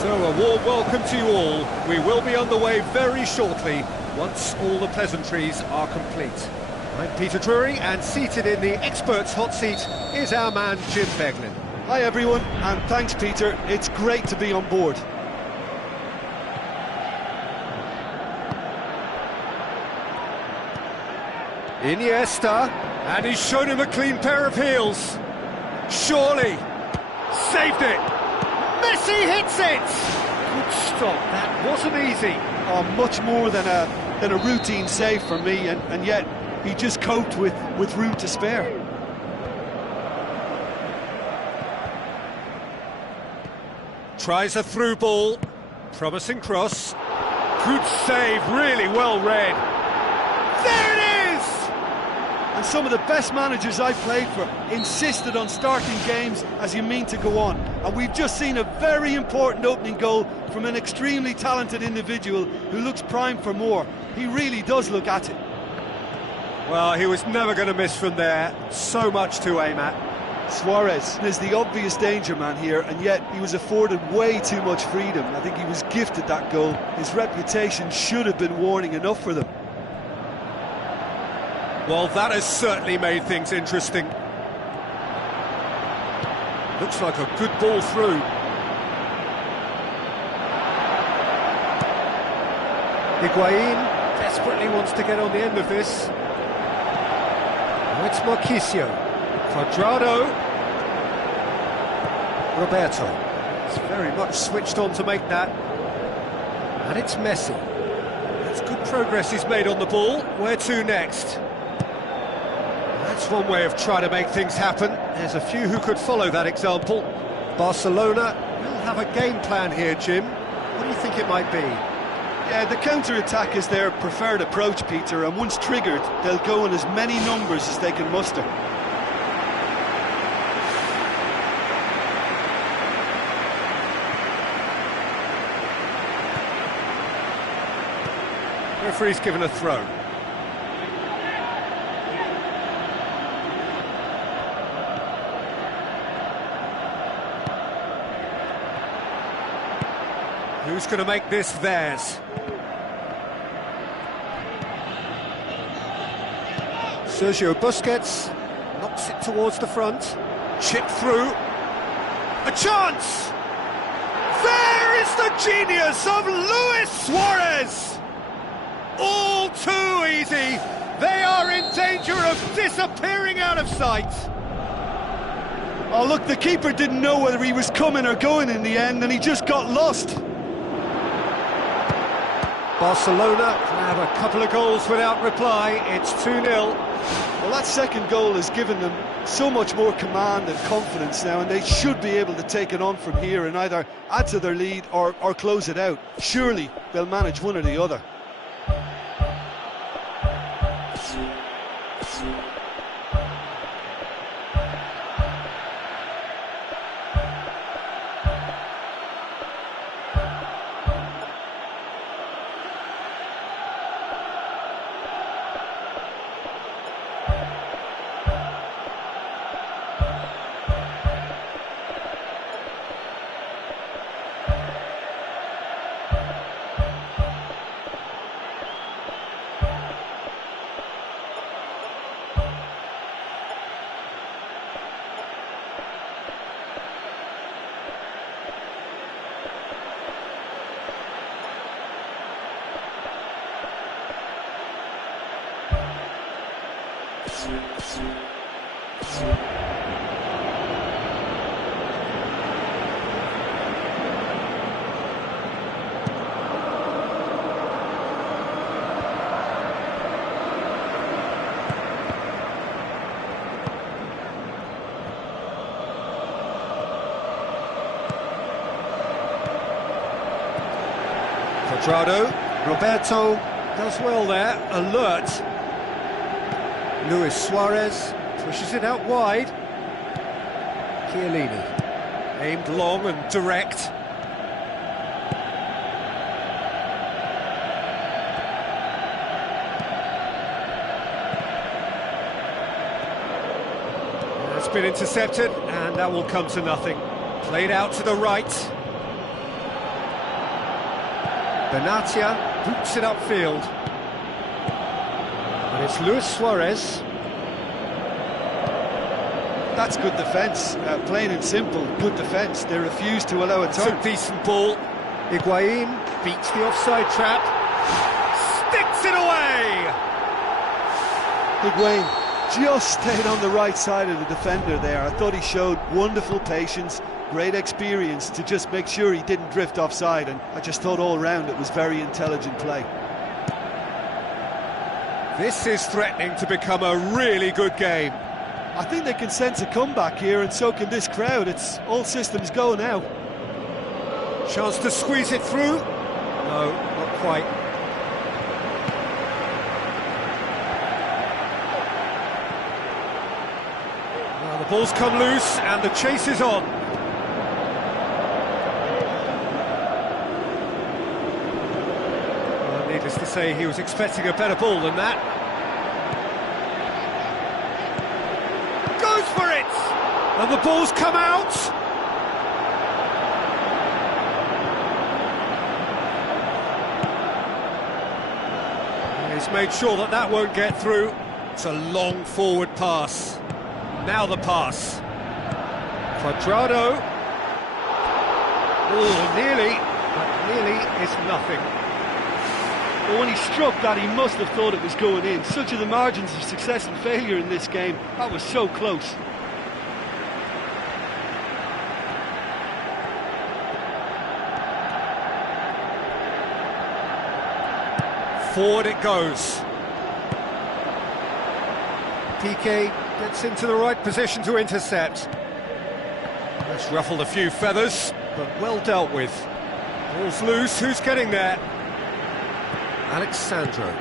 So a warm welcome to you all. We will be on the way very shortly, once all the pleasantries are complete. I'm Peter Drury, and seated in the experts' hot seat is our man Jim Beglin. Hi everyone, and thanks Peter, it's great to be on board. Iniesta, and he's shown him a clean pair of heels. Surely, saved it! Messi hits it! Good stop, that wasn't easy. Oh, much more than a routine save for me, and yet he just coped with room to spare. Tries a through ball, promising cross. Good save, really well read. There it is! And some of the best managers I've played for insisted on starting games as you mean to go on. And we've just seen a very important opening goal from an extremely talented individual who looks primed for more. He really does look at it. Well, he was never going to miss from there. So much to aim at. Suarez is the obvious danger man here, and yet he was afforded way too much freedom. I think he was gifted that goal. His reputation should have been warning enough for them. Well, that has certainly made things interesting. Looks like a good ball through. Higuain desperately wants to get on the end of this. Now it's Marquisio. Quadrado. Roberto. He's very much switched on to make that. And it's Messi. That's good progress he's made on the ball. Where to next? That's one way of trying to make things happen. There's a few who could follow that example. Barcelona will have a game plan here, Jim. What do you think it might be? Yeah, the counter-attack is their preferred approach, Peter, and once triggered, they'll go in as many numbers as they can muster. Referee's given a throw. Who's going to make this theirs? Sergio Busquets knocks it towards the front. Chip through. A chance! There is the genius of Luis Suarez! All too easy. They are in danger of disappearing out of sight. Oh, look, the keeper didn't know whether he was coming or going in the end, and he just got lost. Barcelona have a couple of goals without reply. It's 2-0. Well, that second goal has given them so much more command and confidence now, and they should be able to take it on from here and either add to their lead or close it out. Surely they'll manage one or the other. Quadrado. Roberto does well there, alert. Luis Suarez pushes it out wide. Chiellini, aimed long and direct. It's been intercepted, and that will come to nothing. Played out to the right. Benatia boots it upfield. And it's Luis Suarez. That's good defence, plain and simple, good defence. They refuse to allow a turn. It's a decent ball. Higuain beats the offside trap. Sticks it away! Higuain just stayed on the right side of the defender there. I thought he showed wonderful patience, great experience to just make sure he didn't drift offside, and I just thought all round it was very intelligent play. This is threatening to become a really good game. I think they can sense a comeback here, and so can this crowd. It's all systems go now. Chance to squeeze it through? No, not quite. Well, the ball's come loose and the chase is on. Well, needless to say, he was expecting a better ball than that. Goes for it! And the ball's come out! He's made sure that that won't get through. It's a long forward pass. Now the pass. Quadrado. Oh, nearly, but nearly is nothing. But when he struck that, he must have thought it was going in. Such are the margins of success and failure in this game. That was so close. Forward it goes. PK gets into the right position to intercept. That's ruffled a few feathers, but well dealt with. Ball's loose, who's getting there? Alexandro.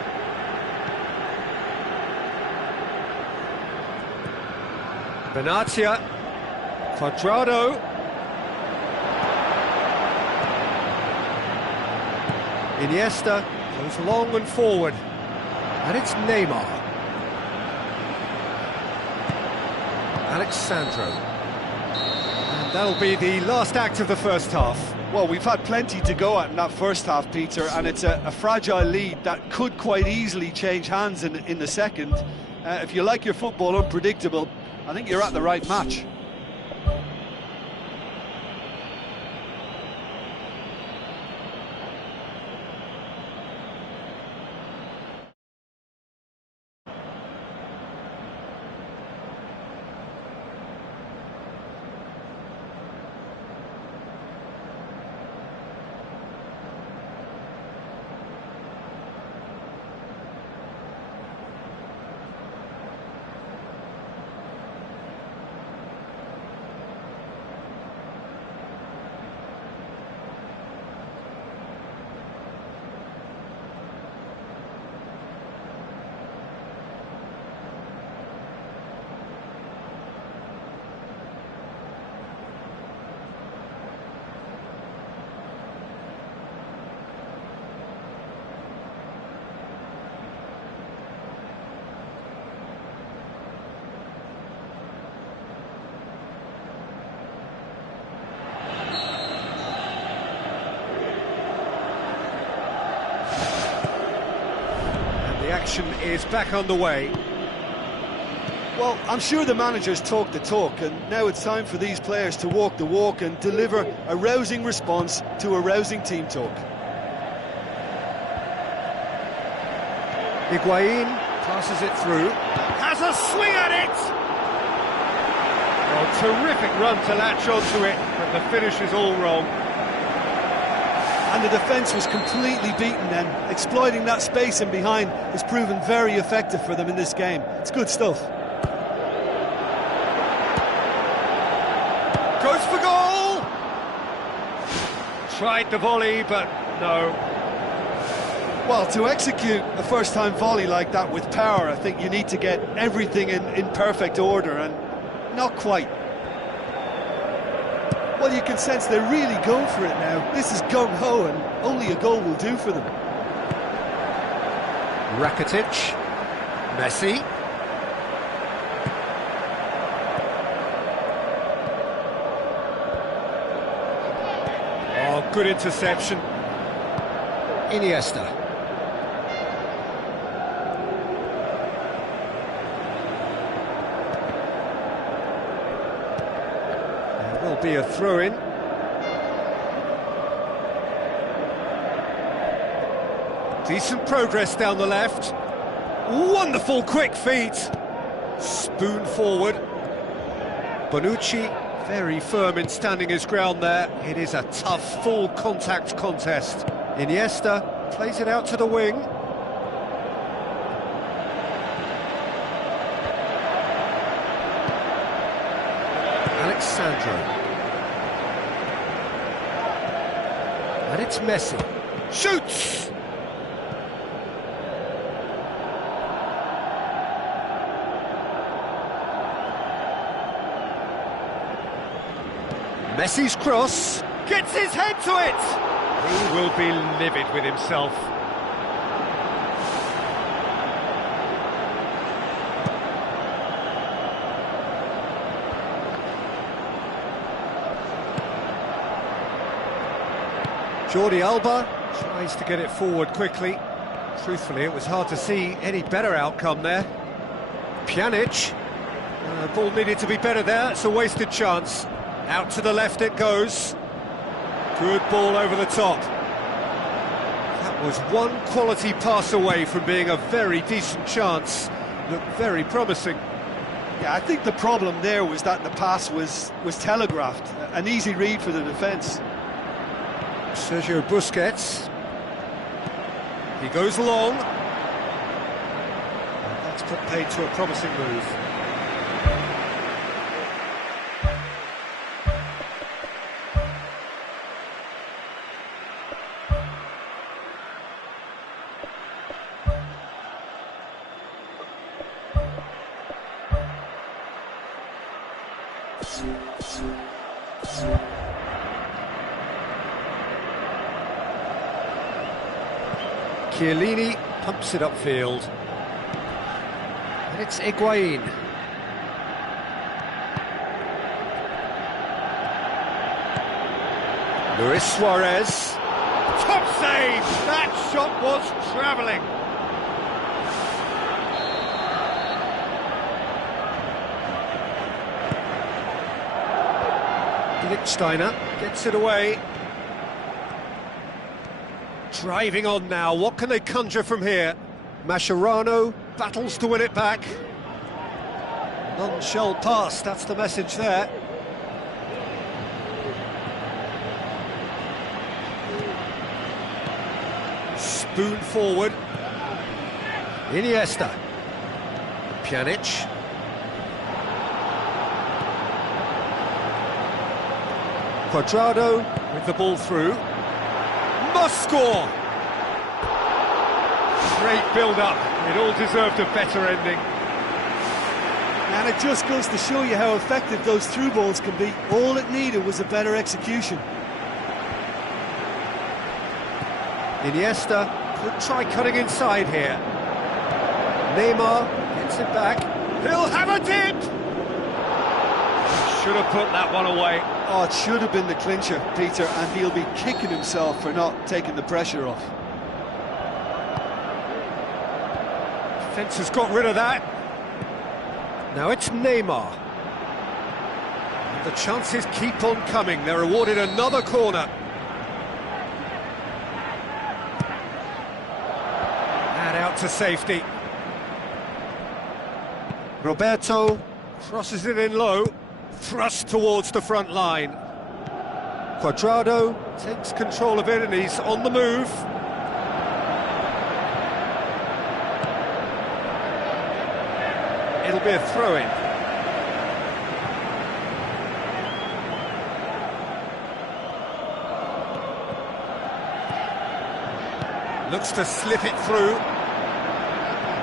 Benatia. Quadrado. Iniesta goes long and forward. And it's Neymar. Alexandro. And that'll be the last act of the first half. Well, we've had plenty to go at in that first half, Peter, and it's a fragile lead that could quite easily change hands in the second. If you like your football unpredictable, I think you're at the right match. The action is back underway. Well, I'm sure the managers talk the talk, and now it's time for these players to walk the walk and deliver a rousing response to a rousing team talk. Higuain passes it through. Has a swing at it! Oh, terrific run to latch onto it, but the finish is all wrong. And the defence was completely beaten then. Exploiting that space in behind has proven very effective for them in this game. It's good stuff. Goes for goal! Tried the volley, but no. Well, to execute a first-time volley like that with power, I think you need to get everything in perfect order, and not quite. Well, you can sense they're really going for it now. This is gung-ho, and only a goal will do for them. Rakitic. Messi. Oh, good interception. Iniesta. There will be a throw-in. Decent progress down the left. Wonderful quick feet. Spoon forward. Bonucci, very firm in standing his ground there. It is a tough, full contact contest. Iniesta plays it out to the wing. Alexandro. And it's Messi. Shoots! Messi's cross, gets his head to it! He will be livid with himself. Jordi Alba tries to get it forward quickly. Truthfully, it was hard to see any better outcome there. Pjanic, ball needed to be better there, it's a wasted chance. Out to the left it goes. Good ball over the top. That was one quality pass away from being a very decent chance. Looked very promising. Yeah, I think the problem there was that the pass was telegraphed. An easy read for the defence. Sergio Busquets. He goes long. That's put paid to a promising move. Chiellini pumps it upfield. And it's Higuain. Luis Suarez. Top save! That shot was travelling. Lichtsteiner gets it away. Driving on now, what can they conjure from here? Mascherano battles to win it back. None shall pass, that's the message there. Spoon forward. Iniesta. Pjanic. Cuadrado with the ball through. Must score! Great build-up. It all deserved a better ending. And it just goes to show you how effective those through balls can be. All it needed was a better execution. Iniesta could try cutting inside here. Neymar gets it back. He'll have a dip! Should have put that one away. Oh, it should have been the clincher, Peter, and he'll be kicking himself for not taking the pressure off. Defence has got rid of that. Now it's Neymar. And the chances keep on coming. They're awarded another corner. And out to safety. Roberto crosses it in low. Thrust towards the front line. Cuadrado takes control of it and he's on the move. It'll be a throw-in. Looks to slip it through.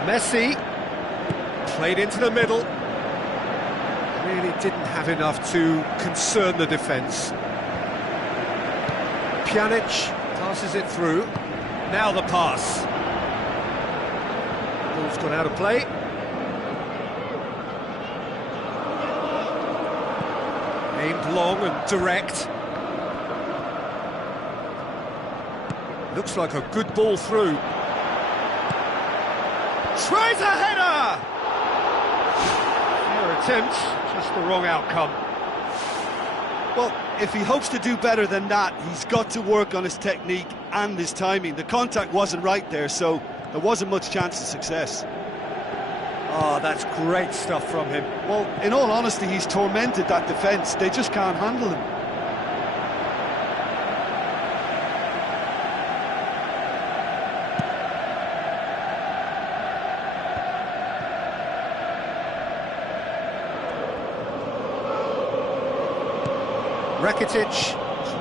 Messi played into the middle. Really didn't have enough to concern the defence. Pjanic passes it through. Now the pass. Ball's gone out of play. Aimed long and direct. Looks like a good ball through. Tries a header! Fair attempt, just the wrong outcome. Well, if he hopes to do better than that, he's got to work on his technique and his timing. The contact wasn't right there, so there wasn't much chance of success. Oh, that's great stuff from him. Well, in all honesty, he's tormented that defence. They just can't handle him. Rakitic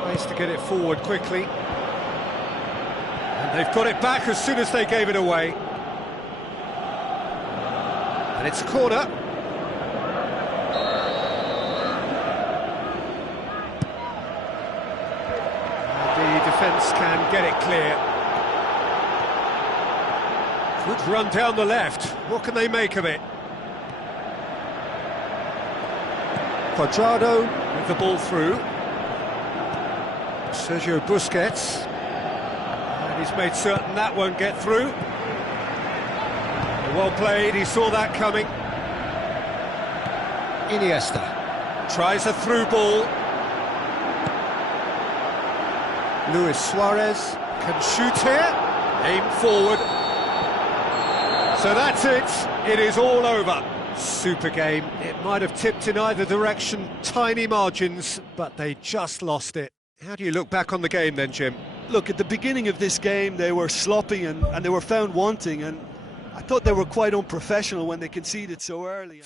tries to get it forward quickly. And they've got it back as soon as they gave it away. And it's a corner. The defence can get it clear. Good run down the left. What can they make of it? Cuadrado with the ball through. Sergio Busquets. And he's made certain that won't get through. Well played, he saw that coming. Iniesta tries a through ball. Luis Suarez can shoot here. Aim forward. So that's it. It is all over. Super game. It might have tipped in either direction, tiny margins, but they just lost it. How do you look back on the game then, Jim? Look, at the beginning of this game, they were sloppy and they were found wanting, and I thought they were quite unprofessional when they conceded so early.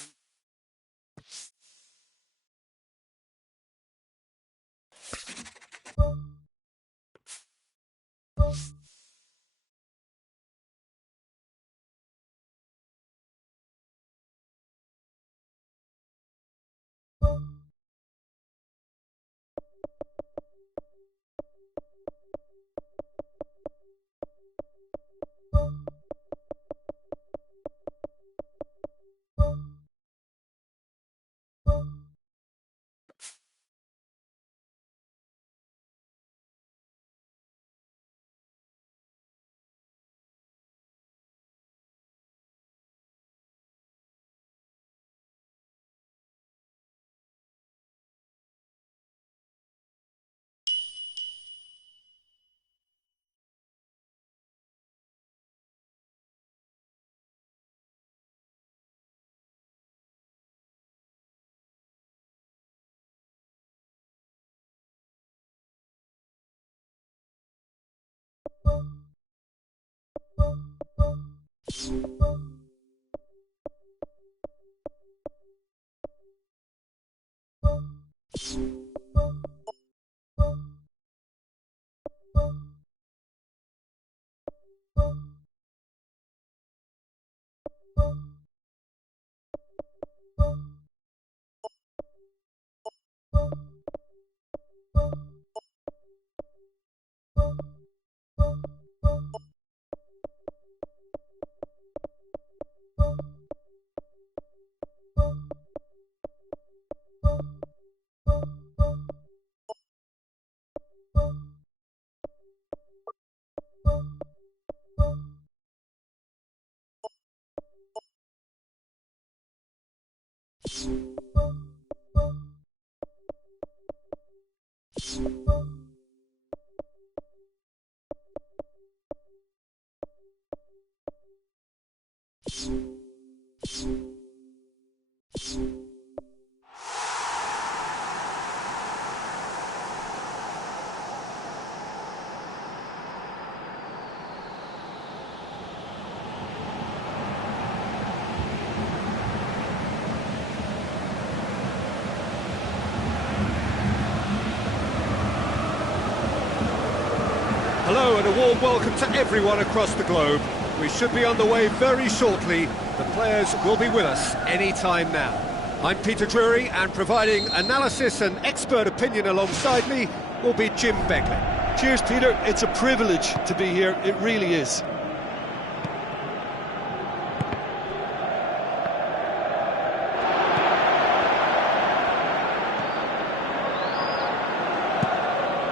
Hello and a warm welcome to everyone across the globe. We should be on the way very shortly. The players will be with us any time now. I'm Peter Drury, and providing analysis and expert opinion alongside me will be Jim Beglin. Cheers, Peter. It's a privilege to be here. It really is.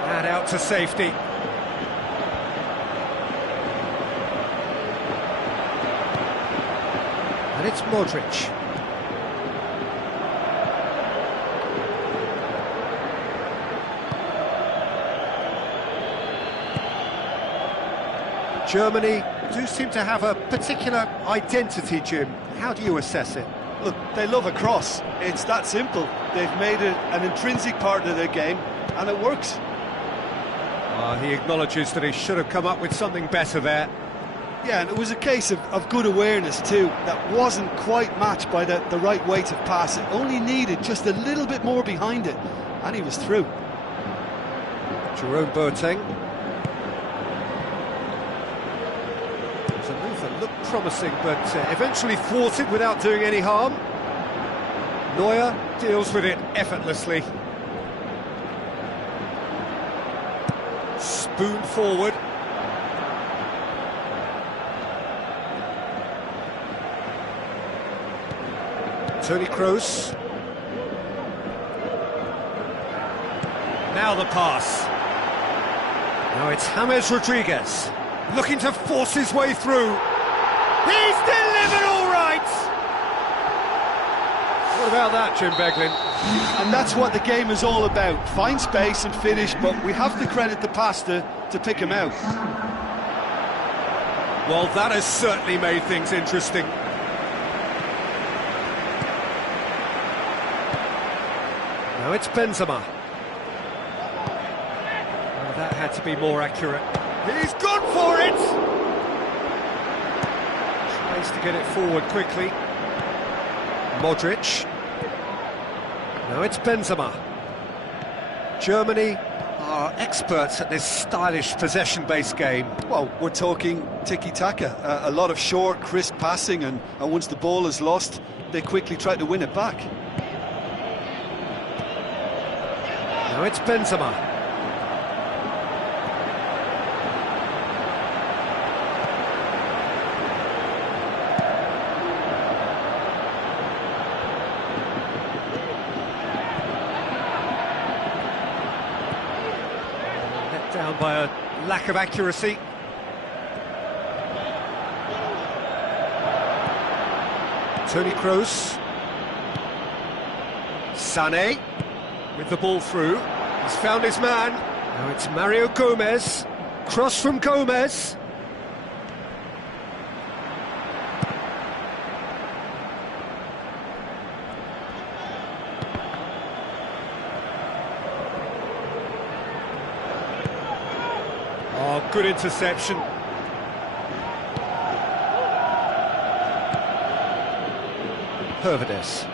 And out to safety. And it's Modric. Germany do seem to have a particular identity, Jim. How do you assess it? Look, they love a cross. It's that simple. They've made it an intrinsic part of their game, and it works. He acknowledges that he should have come up with something better there. Yeah, and it was a case of good awareness too. That wasn't quite matched by the right weight of pass. It only needed just a little bit more behind it, and he was through. Jerome Boateng. It's a move that looked promising, but eventually thwarted without doing any harm. Neuer deals with it effortlessly. Spoon forward. Toni Kroos. Now the pass. Now it's James Rodriguez, looking to force his way through. He's delivered all right! What about that, Jim Beglin? And that's what the game is all about. Find space and finish, but we have to credit the passer to pick him out. Well, that has certainly made things interesting. Now it's Benzema. That had to be more accurate. He's gone for it! Tries to get it forward quickly. Modric. Now it's Benzema. Germany are experts at this stylish possession-based game. Well, we're talking tiki-taka, a lot of short, crisp passing, and once the ball is lost, they quickly try to win it back. Now it's Benzema. Let down by a lack of accuracy. Toni Kroos. Sané with the ball through. He's found his man. Now it's Mario Gomez. Cross from Gomez. Oh, good interception. Hervedes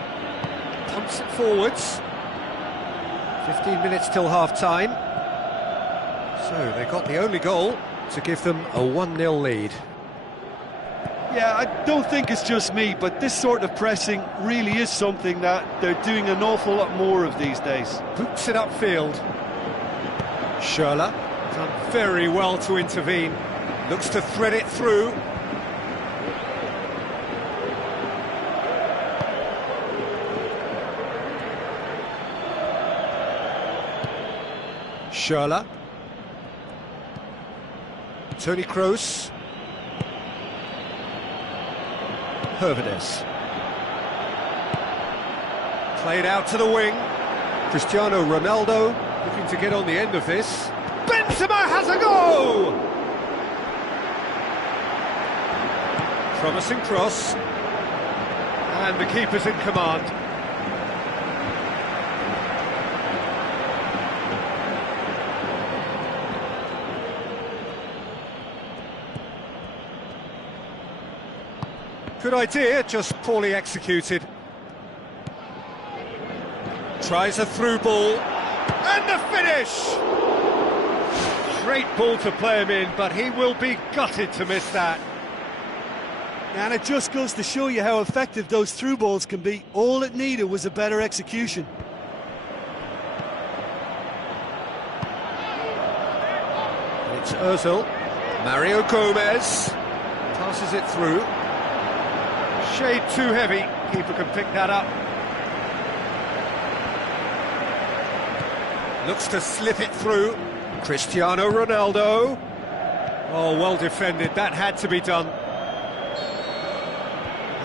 pumps it forwards. 15 minutes till half-time. So they got the only goal to give them a 1-0 lead. Yeah, I don't think it's just me, but this sort of pressing really is something that they're doing an awful lot more of these days. Boots it upfield. Schürrle done very well to intervene. Looks to thread it through. Schürrle. Toni Kroos. Hervedes. Played out to the wing. Cristiano Ronaldo looking to get on the end of this. Benzema has a go! Promising cross. And the keeper's in command. Good idea, just poorly executed. Tries a through ball. And the finish! Great ball to play him in, but he will be gutted to miss that. And it just goes to show you how effective those through balls can be. All it needed was a better execution. It's Ozil. Mario Gomez passes it through. Shade too heavy. Keeper can pick that up. Looks to slip it through. Cristiano Ronaldo. Oh, well defended. That had to be done.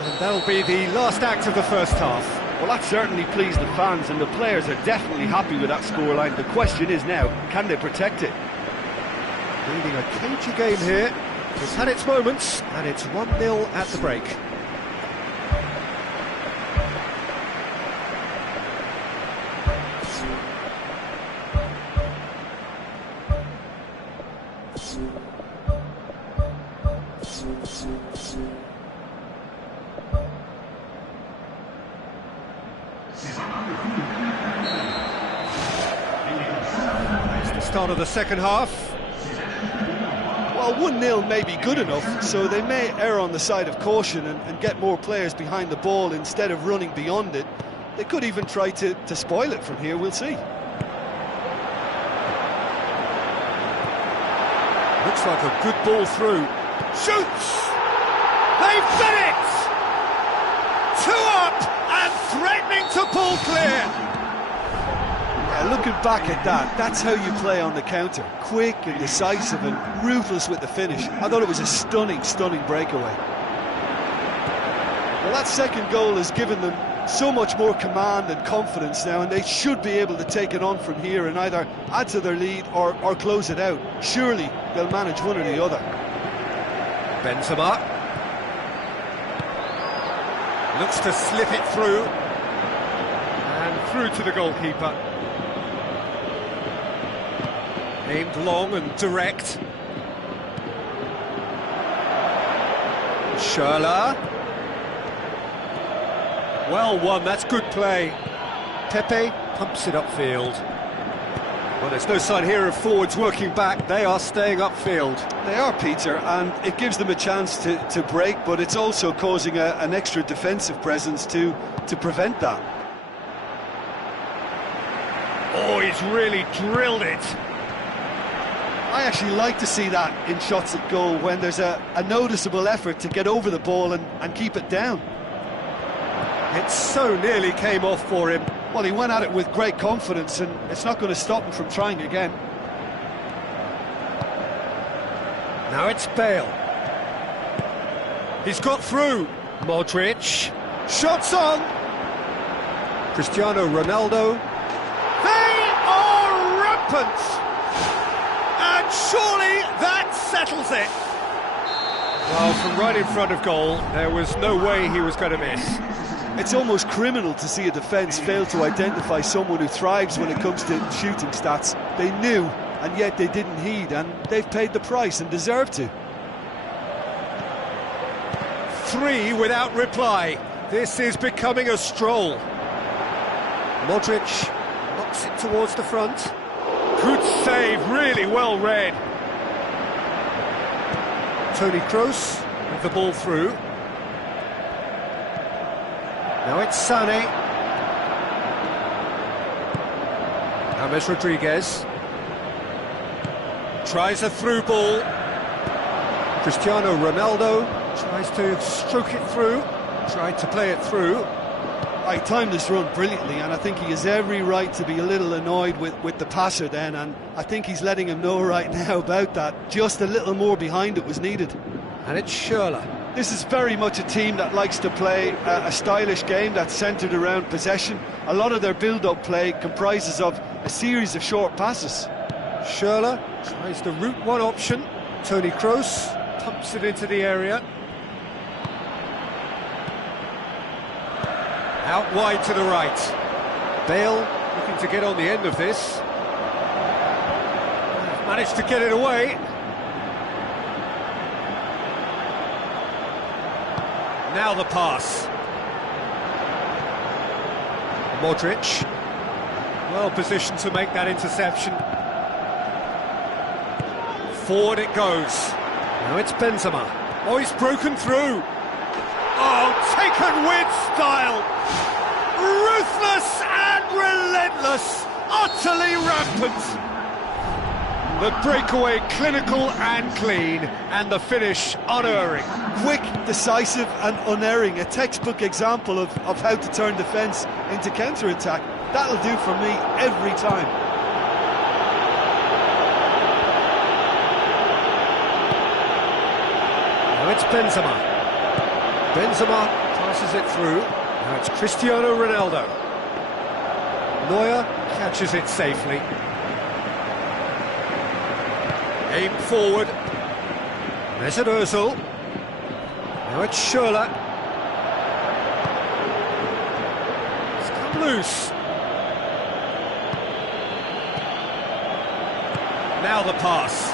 And that'll be the last act of the first half. Well, that certainly pleased the fans, and the players are definitely happy with that scoreline. The question is now, can they protect it? Leading a cagey game here. It's had its moments, and it's 1-0 at the break. It's the start of the second half. Well, 1-0 may be good enough, so they may err on the side of caution and get more players behind the ball instead of running beyond it. They could even try to spoil it from here, we'll see. Looks like a good ball through. Shoots! They've done it! 2 up and threatening to pull clear. Yeah, looking back at that, that's how you play on the counter. Quick and decisive and ruthless with the finish. I thought it was a stunning, stunning breakaway. Well, that second goal has given them so much more command and confidence now, and they should be able to take it on from here and either add to their lead or close it out. Surely they'll manage one or the other. Benzema looks to slip it through and through to the goalkeeper. Aimed long and direct. Schürrle. Well won, that's good play. Pepe pumps it upfield. Well, there's no sign here of forwards working back. They are staying upfield. They are, Peter, and it gives them a chance to break, but it's also causing an extra defensive presence to prevent that. Oh, he's really drilled it. I actually like to see that in shots at goal, when there's a noticeable effort to get over the ball and keep it down. It so nearly came off for him. Well, he went at it with great confidence, and it's not going to stop him from trying again. Now it's Bale. He's got through. Modric. Shots on. Cristiano Ronaldo. They are rampant. And surely that settles it. Well, from right in front of goal, there was no way he was going to miss. It's almost criminal to see a defence fail to identify someone who thrives when it comes to shooting stats. They knew, and yet they didn't heed, and they've paid the price and deserve to. 3 without reply. This is becoming a stroll. Modric knocks it towards the front. Good save, really well read. Toni Kroos with the ball through. Now it's Sané. James Rodriguez. Tries a through ball. Cristiano Ronaldo tries to stroke it through. Tried to play it through. I timed this run brilliantly, and I think he has every right to be a little annoyed with the passer then, and I think he's letting him know right now about that. Just a little more behind it was needed. And it's Schürrle. This is very much a team that likes to play a stylish game that's centred around possession. A lot of their build-up play comprises of a series of short passes. Schürrle tries the route one option. Toni Kroos pumps it into the area. Out wide to the right. Bale looking to get on the end of this. Managed to get it away. Now the pass. Modric. Well positioned to make that interception. Forward it goes. Now it's Benzema. Oh, he's broken through. Oh, taken with style. Ruthless and relentless. Utterly rampant. The breakaway clinical and clean, and the finish unerring. Quick, decisive and unerring. A textbook example of how to turn defence into counter-attack. That'll do for me every time. Now it's Benzema. Benzema passes it through. Now it's Cristiano Ronaldo. Neuer catches it safely. Aim forward. Mesut Ozil. Now it's Schürrle. It's come loose. Now the pass.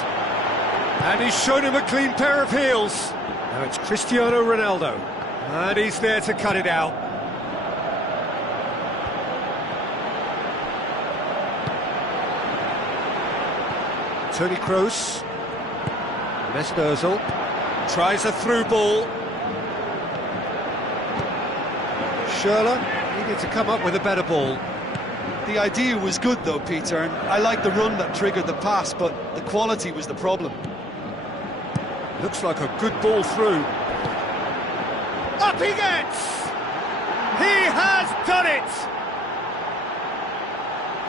And he's shown him a clean pair of heels. Now it's Cristiano Ronaldo. And he's there to cut it out. Toni Kroos. Mesut Ozil tries a through ball. Schürrle needed to come up with a better ball. The idea was good though, Peter, and I like the run that triggered the pass, but the quality was the problem. Looks like a good ball through. Up he gets! He has done it!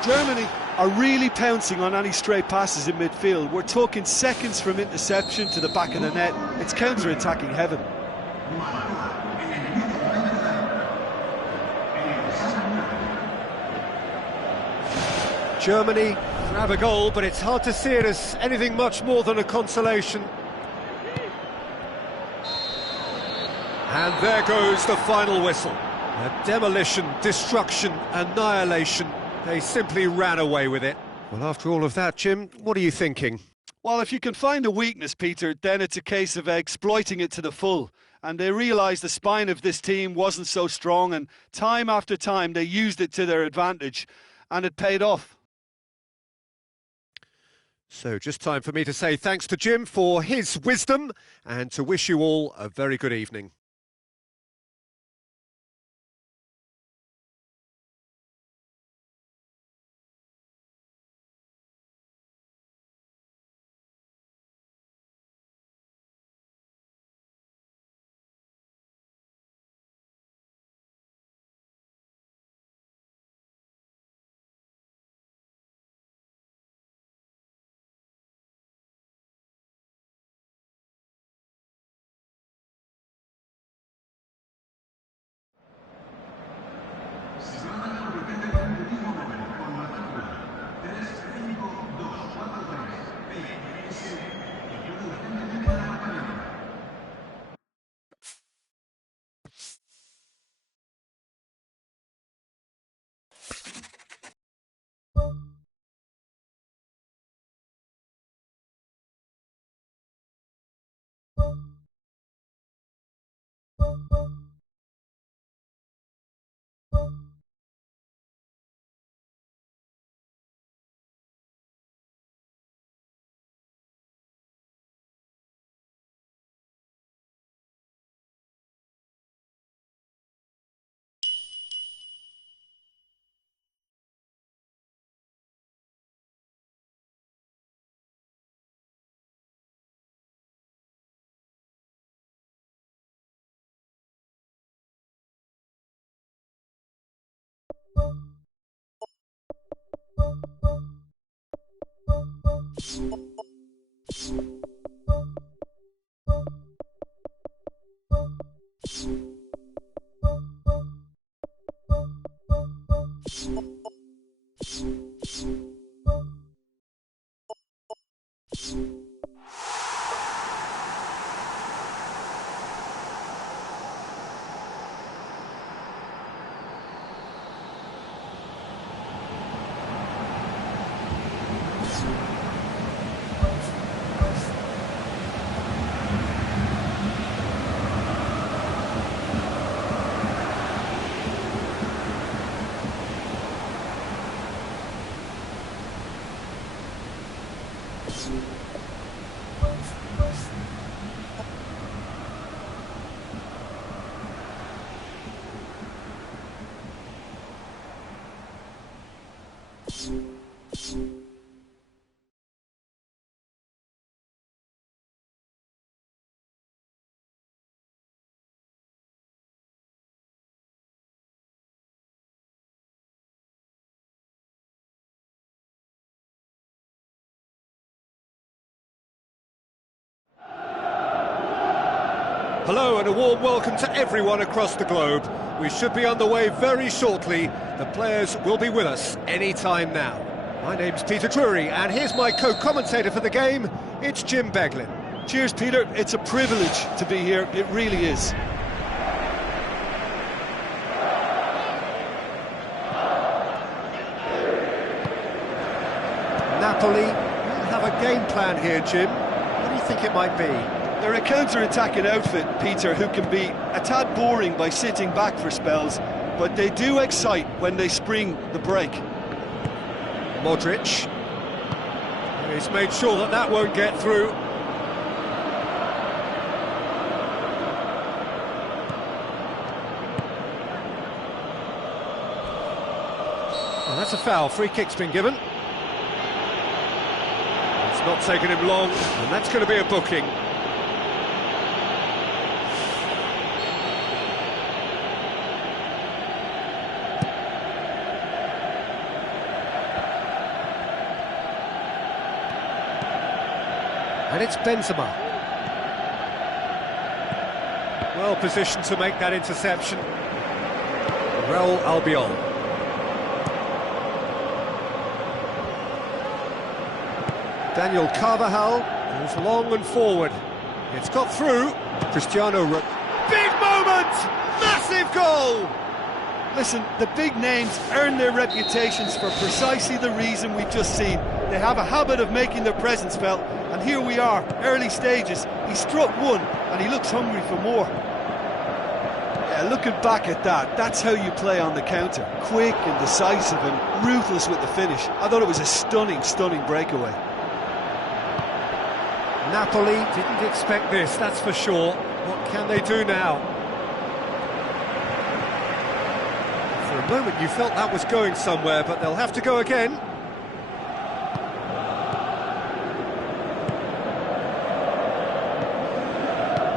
Germany are really pouncing on any stray passes in midfield. We're talking seconds from interception to the back of the net. It's counter-attacking heaven. Germany grab a goal, but it's hard to see it as anything much more than a consolation. And there goes the final whistle. A demolition, destruction, annihilation. They simply ran away with it. Well, after all of that, Jim, what are you thinking? Well, if you can find a weakness, Peter, then it's a case of exploiting it to the full. And they realised the spine of this team wasn't so strong, and time after time they used it to their advantage, and it paid off. So just time for me to say thanks to Jim for his wisdom and to wish you all a very good evening. Hello and a warm welcome to everyone across the globe. We should be underway very shortly. The players will be with us any time now. My name's Peter Drury and here's my co-commentator for the game. It's Jim Beglin. Cheers, Peter. It's a privilege to be here. It really is. Napoli will have a game plan here, Jim. What do you think it might be? They're a counter-attacking outfit, Peter, who can be a tad boring by sitting back for spells, but they do excite when they spring the break. Modric. He's made sure that that won't get through. Well, that's a foul. Free kick's been given. It's not taken him long, and that's going to be a booking. And it's Benzema. Well positioned to make that interception. Raul Albiol. Daniel Carvajal goes long and forward. It's got through. Cristiano. Big moment! Massive goal! Listen, the big names earn their reputations for precisely the reason we've just seen. They have a habit of making their presence felt, and here we are, early stages. He struck one, and he looks hungry for more. Yeah, looking back at that, that's how you play on the counter. Quick and decisive and ruthless with the finish. I thought it was a stunning, stunning breakaway. Napoli didn't expect this, that's for sure. What can they do now? For a moment you felt that was going somewhere, but they'll have to go again.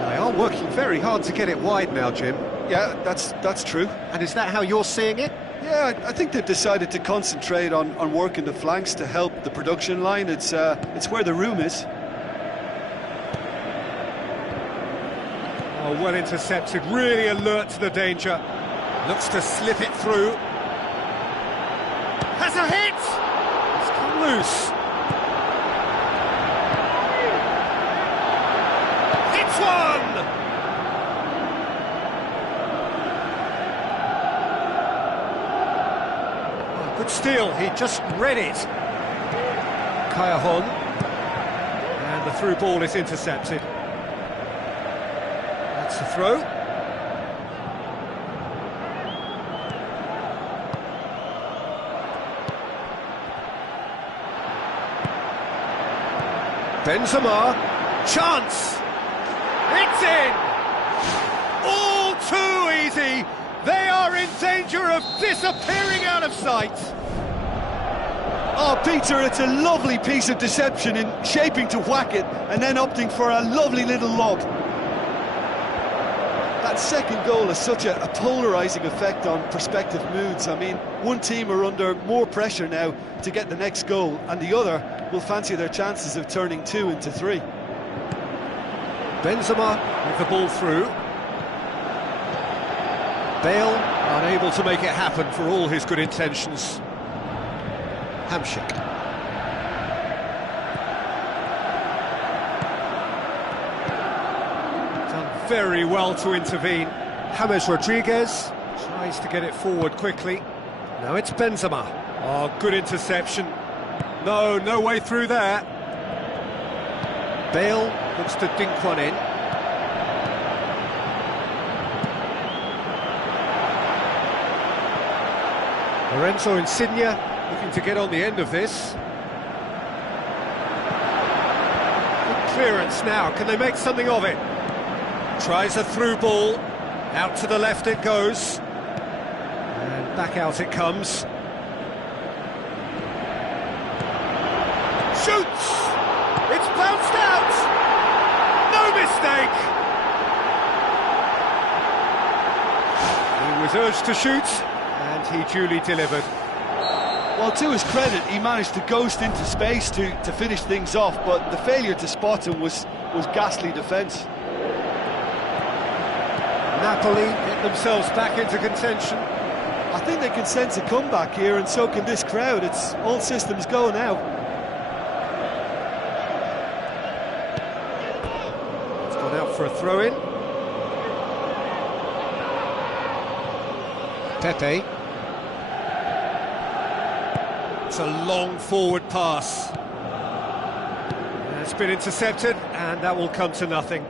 They are working very hard to get it wide now, Jim. Yeah, that's true. And is that how you're seeing it? Yeah, I think they've decided to concentrate on working the flanks to help the production line. It's where the room is. Oh, well intercepted, really alert to the danger. Looks to slip it through. Has a hit! It's come loose. Hits one! Oh, good steal, he just read it. Kayahon. And the through ball is intercepted. That's the throw. Benzema, chance, it's in! All too easy, they are in danger of disappearing out of sight. Oh, Peter, it's a lovely piece of deception in shaping to whack it and then opting for a lovely little lob. That second goal has such a polarising effect on prospective moods. I mean, one team are under more pressure now to get the next goal, and the other will fancy their chances of turning 2 into 3. Benzema with the ball through. Bale unable to make it happen for all his good intentions. Hamsik. Done very well to intervene. James Rodriguez tries to get it forward quickly. Now it's Benzema. Oh, good interception. No way through there. Bale looks to dink one in. Lorenzo Insigne looking to get on the end of this. Good clearance now, can they make something of it? Tries a through ball, out to the left it goes. And back out it comes. Shoots! It's bounced out! No mistake! He was urged to shoot, and he duly delivered. Well, to his credit, he managed to ghost into space to finish things off, but the failure to spot him was ghastly defence. Napoli get themselves back into contention. I think they can sense a comeback here, and so can this crowd. It's all systems go now. For a throw-in. Pepe. It's a long forward pass. It's been intercepted, and that will come to nothing.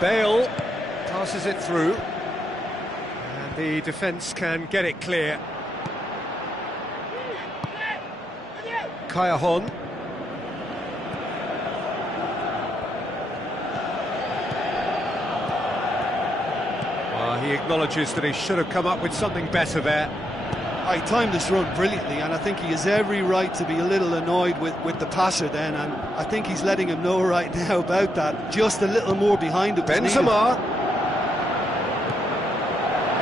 Bale passes it through, and the defence can get it clear. Kayahon. He acknowledges that he should have come up with something better there. He timed this run brilliantly, and I think he has every right to be a little annoyed with the passer then, and I think he's letting him know right now about that. Just a little more behind it. Benzema.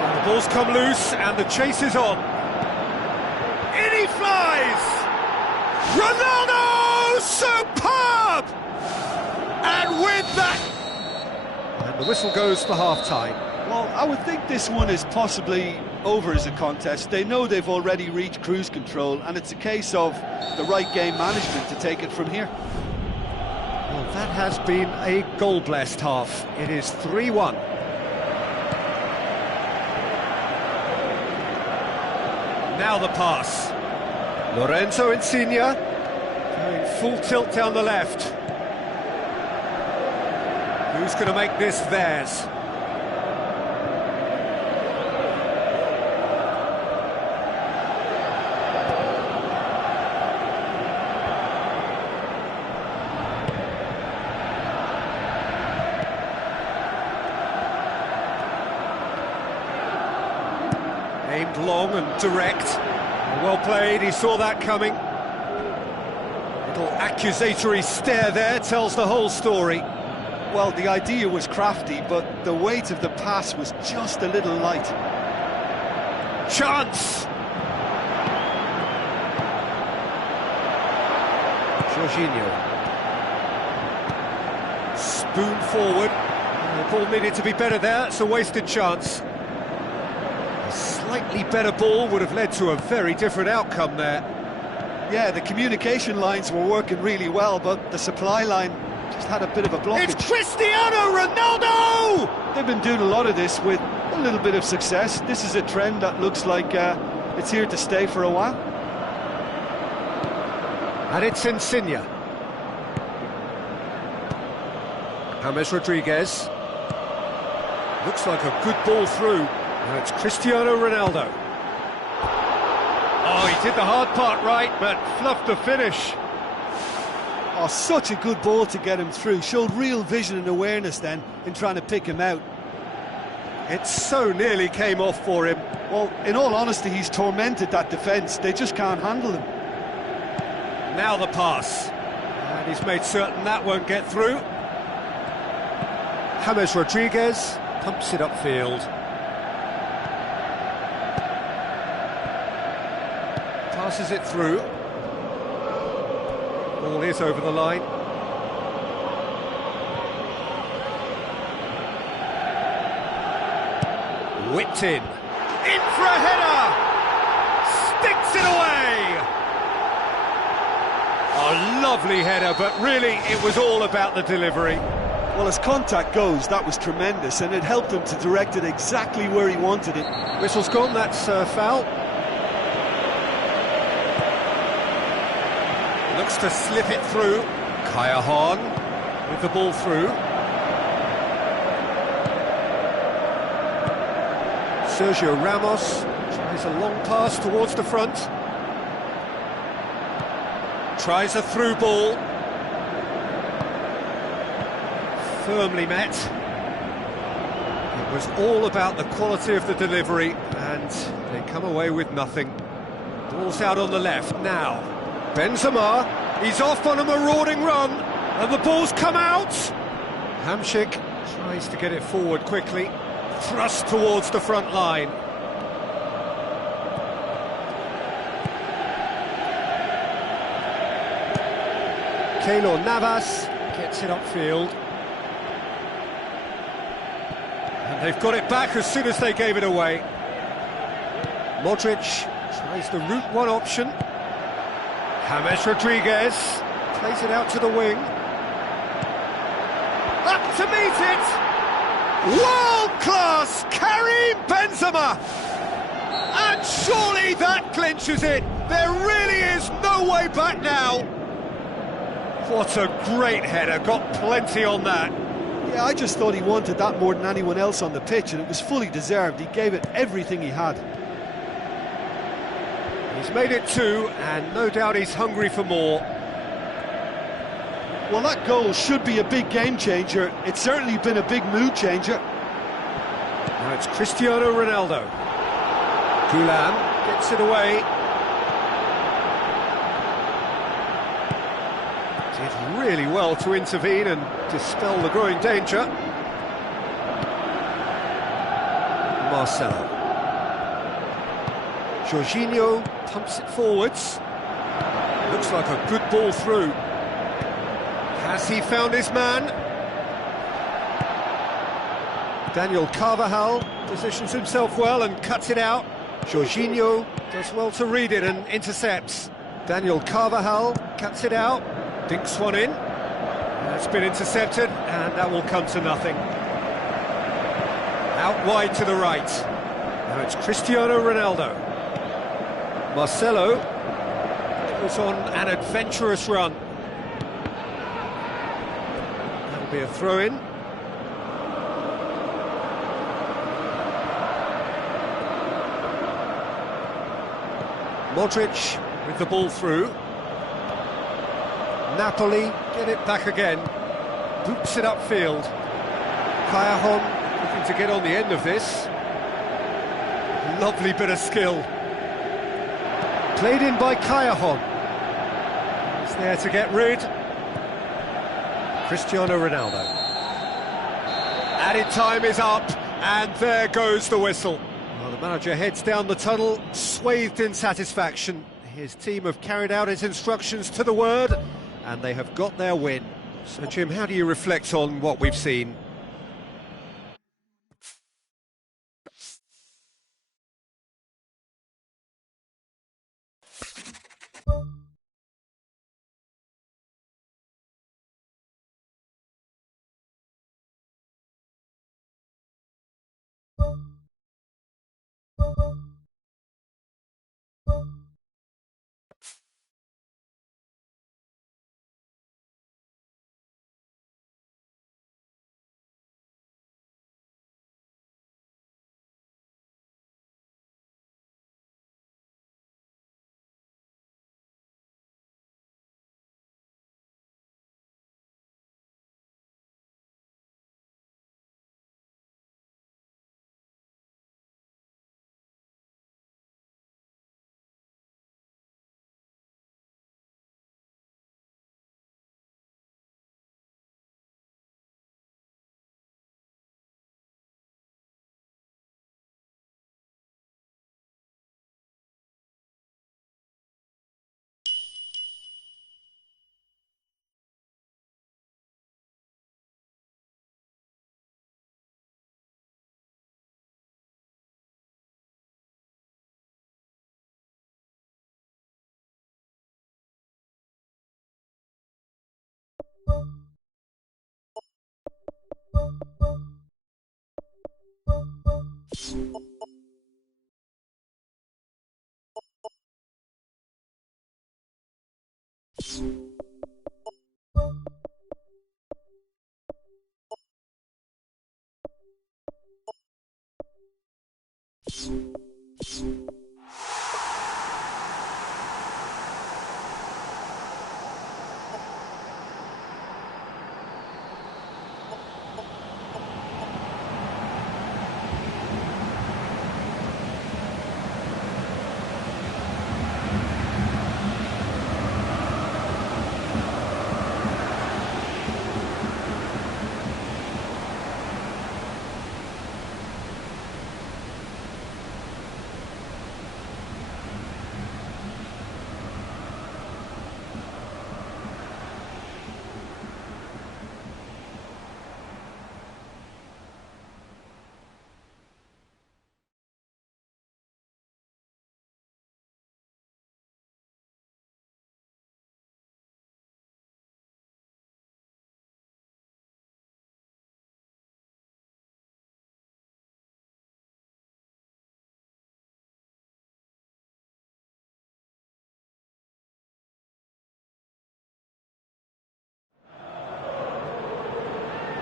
And the ball's come loose, and the chase is on. In he flies! Ronaldo! Superb! And with that... And the whistle goes for half-time. Well, I would think this one is possibly over as a contest. They know they've already reached cruise control, and it's a case of the right game management to take it from here. Well, That has been a goal-blessed half. It is 3-1. Now the pass. Lorenzo Insigne going full tilt down the left. Who's going to make this theirs? Aimed long and direct. Well played, he saw that coming. Little accusatory stare there tells the whole story. Well, the idea was crafty, but the weight of the pass was just a little light. Chance! Jorginho. Spoon forward. The ball needed to be better there, it's a wasted chance. A slightly better ball would have led to a very different outcome there. Yeah, the communication lines were working really well, but the supply line just had a bit of a blockage. It's Cristiano Ronaldo! They've been doing a lot of this with a little bit of success. This is a trend that looks like it's here to stay for a while. And it's Insigne. James Rodriguez. Looks like a good ball through. Now it's Cristiano Ronaldo. Oh, he did the hard part right, but fluffed the finish. Oh, such a good ball to get him through. Showed real vision and awareness then in trying to pick him out. It so nearly came off for him. Well, in all honesty, he's tormented that defence. They just can't handle him. Now the pass. And he's made certain that won't get through. James Rodriguez pumps it upfield. Passes it through. Ball is over the line. Whipped in. In for a header! Sticks it away! A lovely header, but really it was all about the delivery. Well, as contact goes, that was tremendous, and it helped him to direct it exactly where he wanted it. Whistle's gone, that's foul. Looks to slip it through. Kaya Hahn with the ball through. Sergio Ramos tries a long pass towards the front. Tries a through ball. Firmly met. It was all about the quality of the delivery, and they come away with nothing. Ball's out on the left now. Benzema, he's off on a marauding run, and the ball's come out. Hamšík tries to get it forward quickly, thrust towards the front line. Keylor Navas gets it upfield. And they've got it back as soon as they gave it away. Modric tries the route one option. James Rodriguez plays it out to the wing. Up to meet it! World-class Karim Benzema! And surely that clinches it! There really is no way back now! What a great header, got plenty on that. Yeah, I just thought he wanted that more than anyone else on the pitch, and it was fully deserved. He gave it everything he had. He's made it two, and no doubt he's hungry for more. Well, that goal should be a big game changer. It's certainly been a big mood changer. Now it's Cristiano Ronaldo. Gulam gets it away. Did really well to intervene and dispel the growing danger. Marcelo. Jorginho pumps it forwards. Looks like a good ball through. Has he found his man? Daniel Carvajal positions himself well and cuts it out. Jorginho does well to read it and intercepts. Daniel Carvajal cuts it out, dinks one in. That's been intercepted, and that will come to nothing. Out wide to the right. Now it's Cristiano Ronaldo. Marcelo goes on an adventurous run. That'll be a throw-in. Modric with the ball through. Napoli get it back again. Boops it upfield. Callejon looking to get on the end of this. Lovely bit of skill. Played in by Callejon. He's there to get rid. Cristiano Ronaldo. Added time is up, and there goes the whistle. Well, the manager heads down the tunnel, swathed in satisfaction. His team have carried out his instructions to the word, and they have got their win. So, Jim, how do you reflect on what we've seen?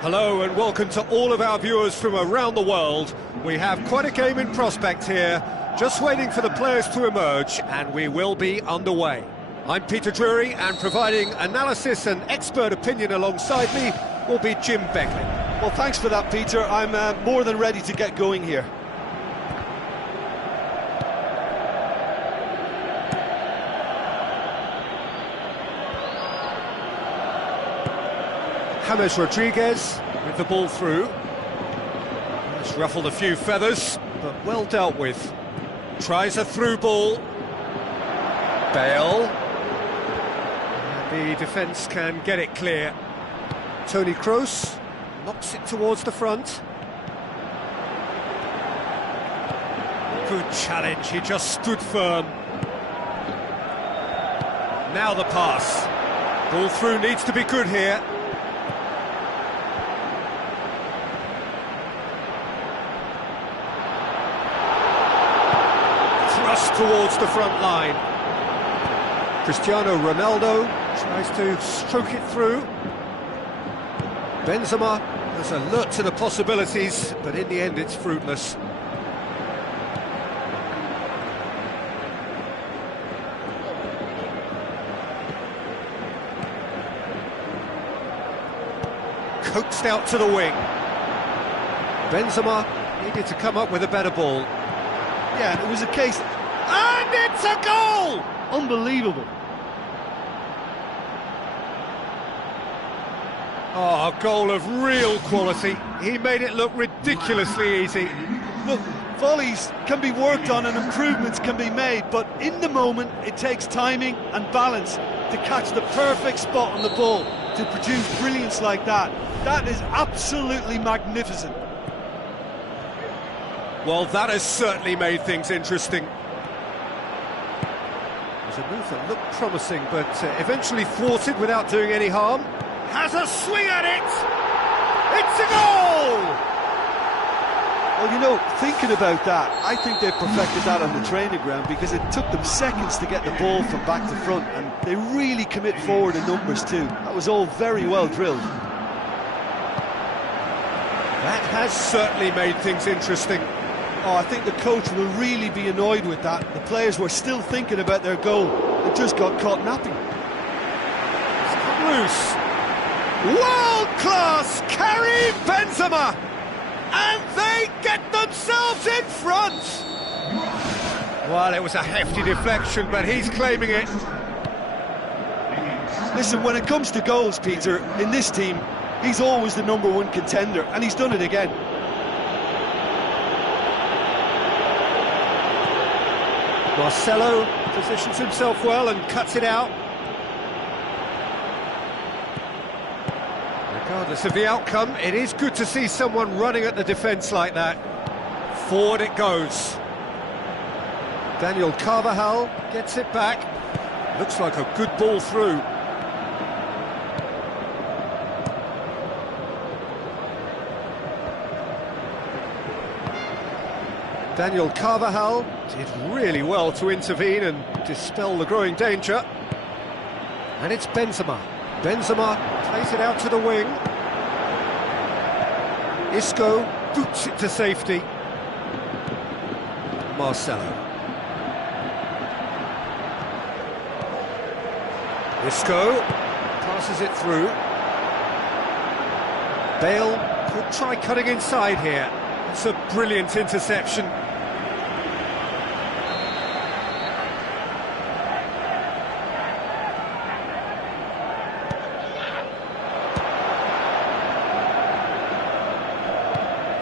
Hello and welcome to all of our viewers from around the world. We have quite a game in prospect here, just waiting for the players to emerge, and we will be underway. I'm Peter Drury, and providing analysis and expert opinion alongside me will be Jim Beckley. Well, thanks for that, Peter. I'm more than ready to get going here. James Rodriguez with the ball through. Has ruffled a few feathers, but well dealt with. Tries a through ball. Bale. And the defence can get it clear. Toni Kroos knocks it towards the front. Good challenge, he just stood firm. Now the pass. Ball through needs to be good here. towards the front line. Cristiano Ronaldo tries to stroke it through. Benzema has alert to the possibilities, but in the end it's fruitless. Coaxed out to the wing. Benzema needed to come up with a better ball. Yeah, and it was a case... And it's a goal! Unbelievable. Oh, a goal of real quality. He made it look ridiculously easy. Look, volleys can be worked on and improvements can be made, but in the moment it takes timing and balance to catch the perfect spot on the ball to produce brilliance like that. That is absolutely magnificent. Well, that has certainly made things interesting. It was a move that looked promising, but eventually thwarted without doing any harm. Has a swing at it! It's a goal! Well, you know, thinking about that, I think they perfected that on the training ground because it took them seconds to get the ball from back to front, and they really commit forward in numbers too. That was all very well drilled. That has certainly made things interesting. Oh, I think the coach will really be annoyed with that. The players were still thinking about their goal. It just got caught napping. It's come loose. World-class Karim Benzema! And they get themselves in front! Well, it was a hefty deflection, but he's claiming it. Listen, when it comes to goals, Peter, in this team, he's always the #1 contender, and he's done it again. Marcelo positions himself well and cuts it out. Regardless of the outcome, it is good to see someone running at the defence like that. Forward it goes. Daniel Carvajal gets it back. Looks like a good ball through. Daniel Carvajal did really well to intervene and dispel the growing danger. And it's Benzema. Benzema plays it out to the wing. Isco boots it to safety. Marcelo. Isco passes it through. Bale could try cutting inside here. It's a brilliant interception.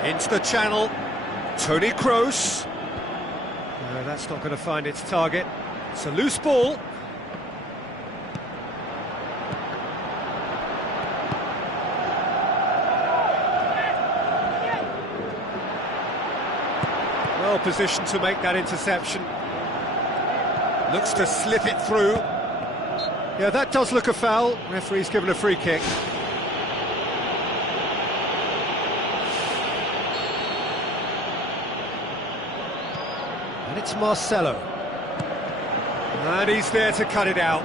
Into the channel, Toni Kroos. No, that's not going to find its target. It's a loose ball. Well positioned to make that interception. Looks to slip it through. Yeah, that does look a foul. Referee's given a free kick. And it's Marcelo. And he's there to cut it out.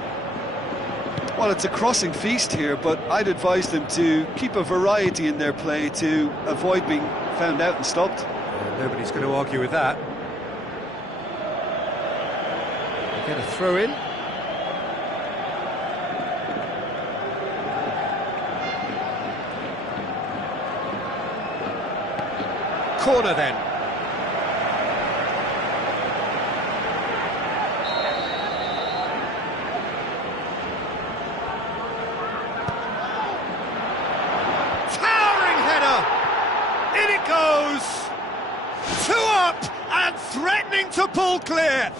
Well, it's a crossing feast here, but I'd advise them to keep a variety in their play to avoid being found out and stopped. Yeah, nobody's going to argue with that. They get a throw in. Corner then. In it goes! 2 up and threatening to pull clear.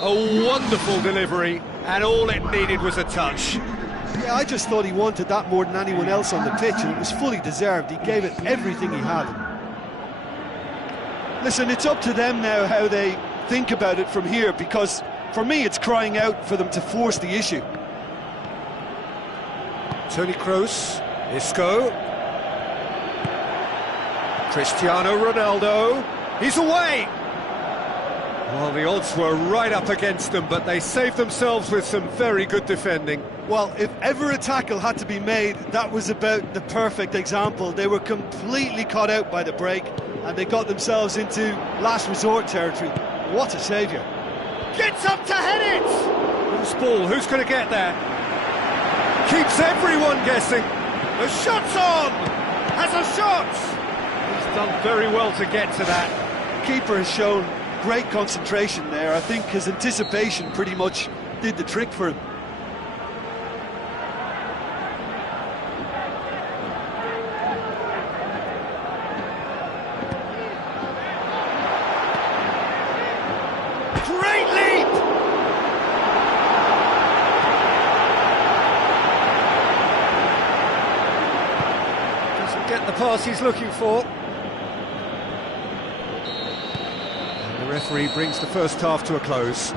A wonderful delivery, and all it needed was a touch. Yeah, I just thought he wanted that more than anyone else on the pitch, and it was fully deserved. He gave it everything he had. Listen, it's up to them now how they think about it from here, because for me it's crying out for them to force the issue. Toni Kroos, Isco. Cristiano Ronaldo, he's away! Well, the odds were right up against them, but they saved themselves with some very good defending. Well, if ever a tackle had to be made, that was about the perfect example. They were completely caught out by the break, and they got themselves into last resort territory. What a saviour. Gets up to head it! Loose ball, who's going to get there? Keeps everyone guessing. The shot's on! Has a shot! He's done very well to get to that. Keeper has shown great concentration there. I think his anticipation pretty much did the trick for him. Great leap! Doesn't get the pass he's looking for. The referee brings the first half to a close.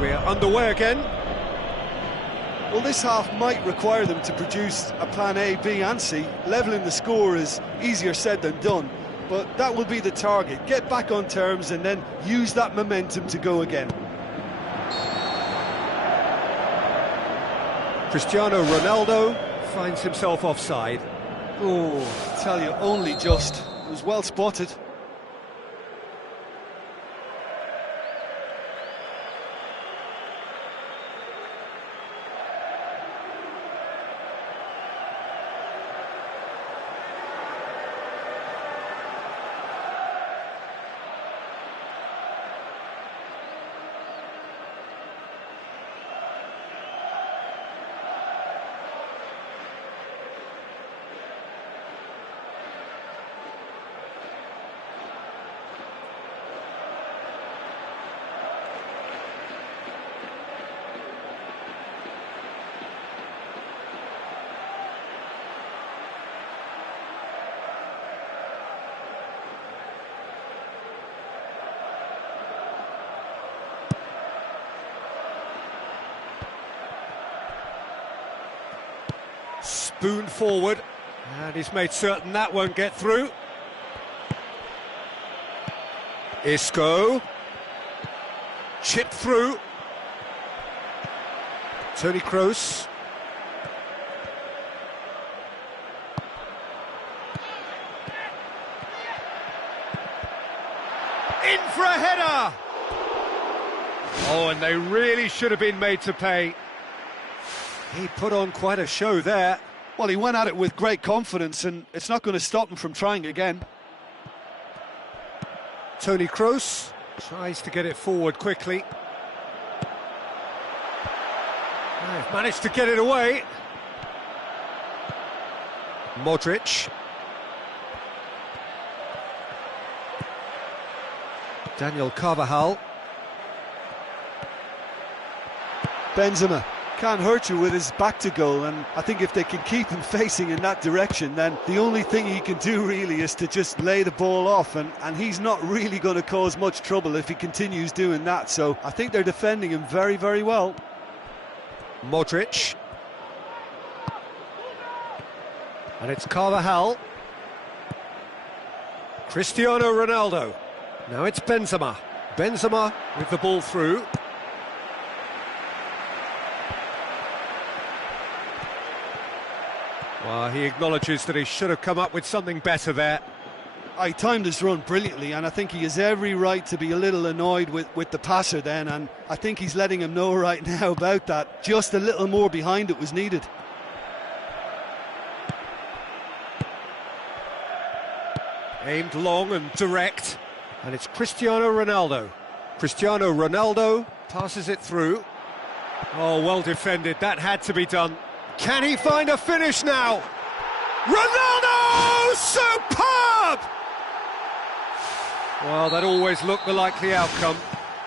We're underway again. Well, this half might require them to produce a plan A, B and C. Levelling the score is easier said than done, but that will be the target. Get back on terms and then use that momentum to go again. Cristiano Ronaldo finds himself offside. Oh, I tell you, only just. It was well spotted. Spoon forward, and he's made certain that won't get through. Isco, chip through. Toni Kroos. In for a header! Oh, and they really should have been made to pay. He put on quite a show there. Well, he went at it with great confidence, and it's not going to stop him from trying again. Toni Kroos tries to get it forward quickly. They've managed to get it away. Modric. Daniel Carvajal. Benzema can't hurt you with his back to goal, and I think if they can keep him facing in that direction, then the only thing he can do really is to just lay the ball off, and he's not really going to cause much trouble if he continues doing that. So I think they're defending him very, very well. Modric. And it's Carvajal. Cristiano Ronaldo. Now it's Benzema. Benzema with the ball through. Well, he acknowledges that he should have come up with something better there. He timed his run brilliantly, and I think he has every right to be a little annoyed with the passer then, and I think he's letting him know right now about that. Just a little more behind it was needed. Aimed long and direct, and it's Cristiano Ronaldo. Cristiano Ronaldo passes it through. Oh, well defended, that had to be done. Can he find a finish now? Ronaldo! Superb! Well, that always looked the likely outcome.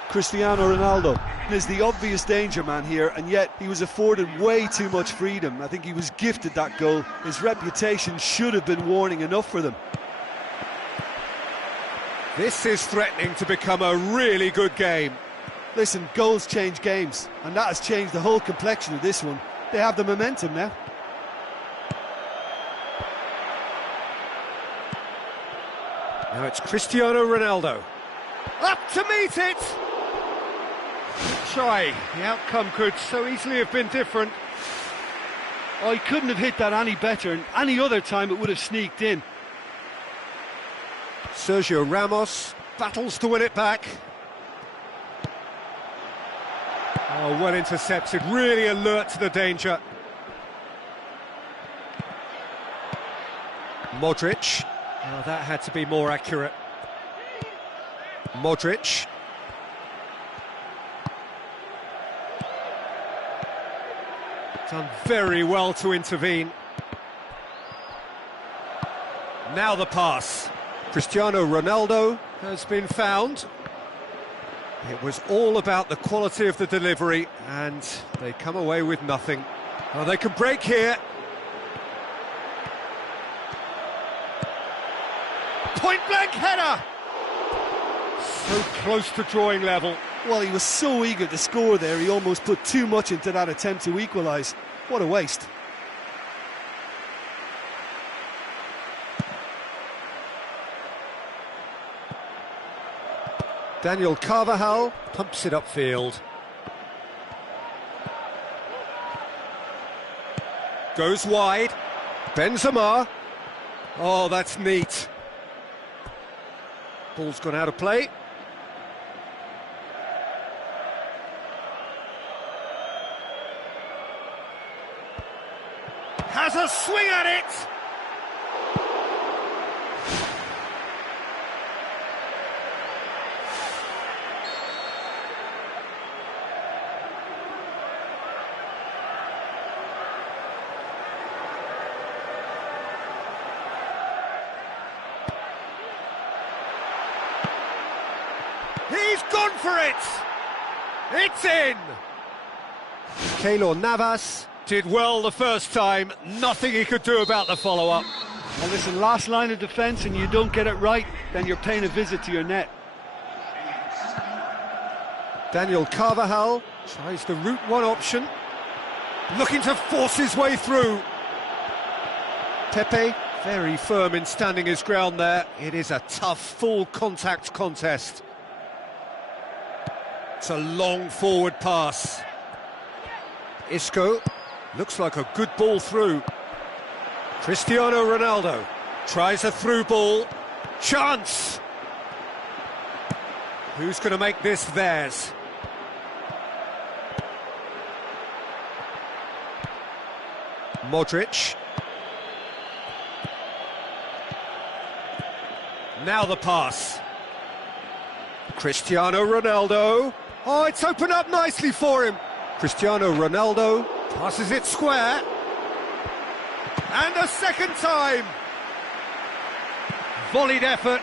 Cristiano Ronaldo is the obvious danger man here, and yet he was afforded way too much freedom. I think he was gifted that goal. His reputation should have been warning enough for them. This is threatening to become a really good game. Listen, goals change games, and that has changed the whole complexion of this one. They have the momentum now. Now it's Cristiano Ronaldo. Up to meet it! Try. The outcome could so easily have been different. Oh, he couldn't have hit that any better, and any other time it would have sneaked in. Sergio Ramos battles to win it back. Oh, well intercepted, really alert to the danger. Modric. Oh, that had to be more accurate. Modric. Done very well to intervene. Now the pass. Cristiano Ronaldo has been found. It was all about the quality of the delivery, and they come away with nothing. Oh, they can break here. Point-blank header! So close to drawing level. Well, he was so eager to score there, he almost put too much into that attempt to equalise. What a waste. Daniel Carvajal pumps it upfield. Goes wide. Benzema. Oh, that's neat. Ball's gone out of play. Has a swing at it! He's gone for it! It's in! Keylor Navas did well the first time, nothing he could do about the follow-up. Well, listen, last line of defence and you don't get it right, then you're paying a visit to your net. Daniel Carvajal tries the route one option, looking to force his way through. Pepe, very firm in standing his ground there. It is a tough, full contact contest. It's a long forward pass. Isco looks like a good ball through. Cristiano Ronaldo tries a through ball. Chance! Who's going to make this theirs? Modric. Now the pass. Cristiano Ronaldo. Oh, it's opened up nicely for him. Cristiano Ronaldo passes it square. And a second time. Volleyed effort.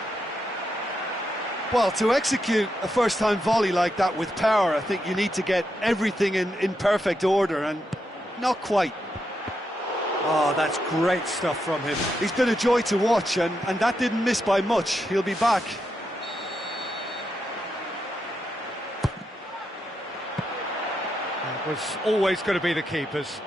Well, to execute a first-time volley like that with power, I think you need to get everything in perfect order, and not quite. Oh, that's great stuff from him. He's been a joy to watch, and that didn't miss by much. He'll be back. It was always going to be the keepers.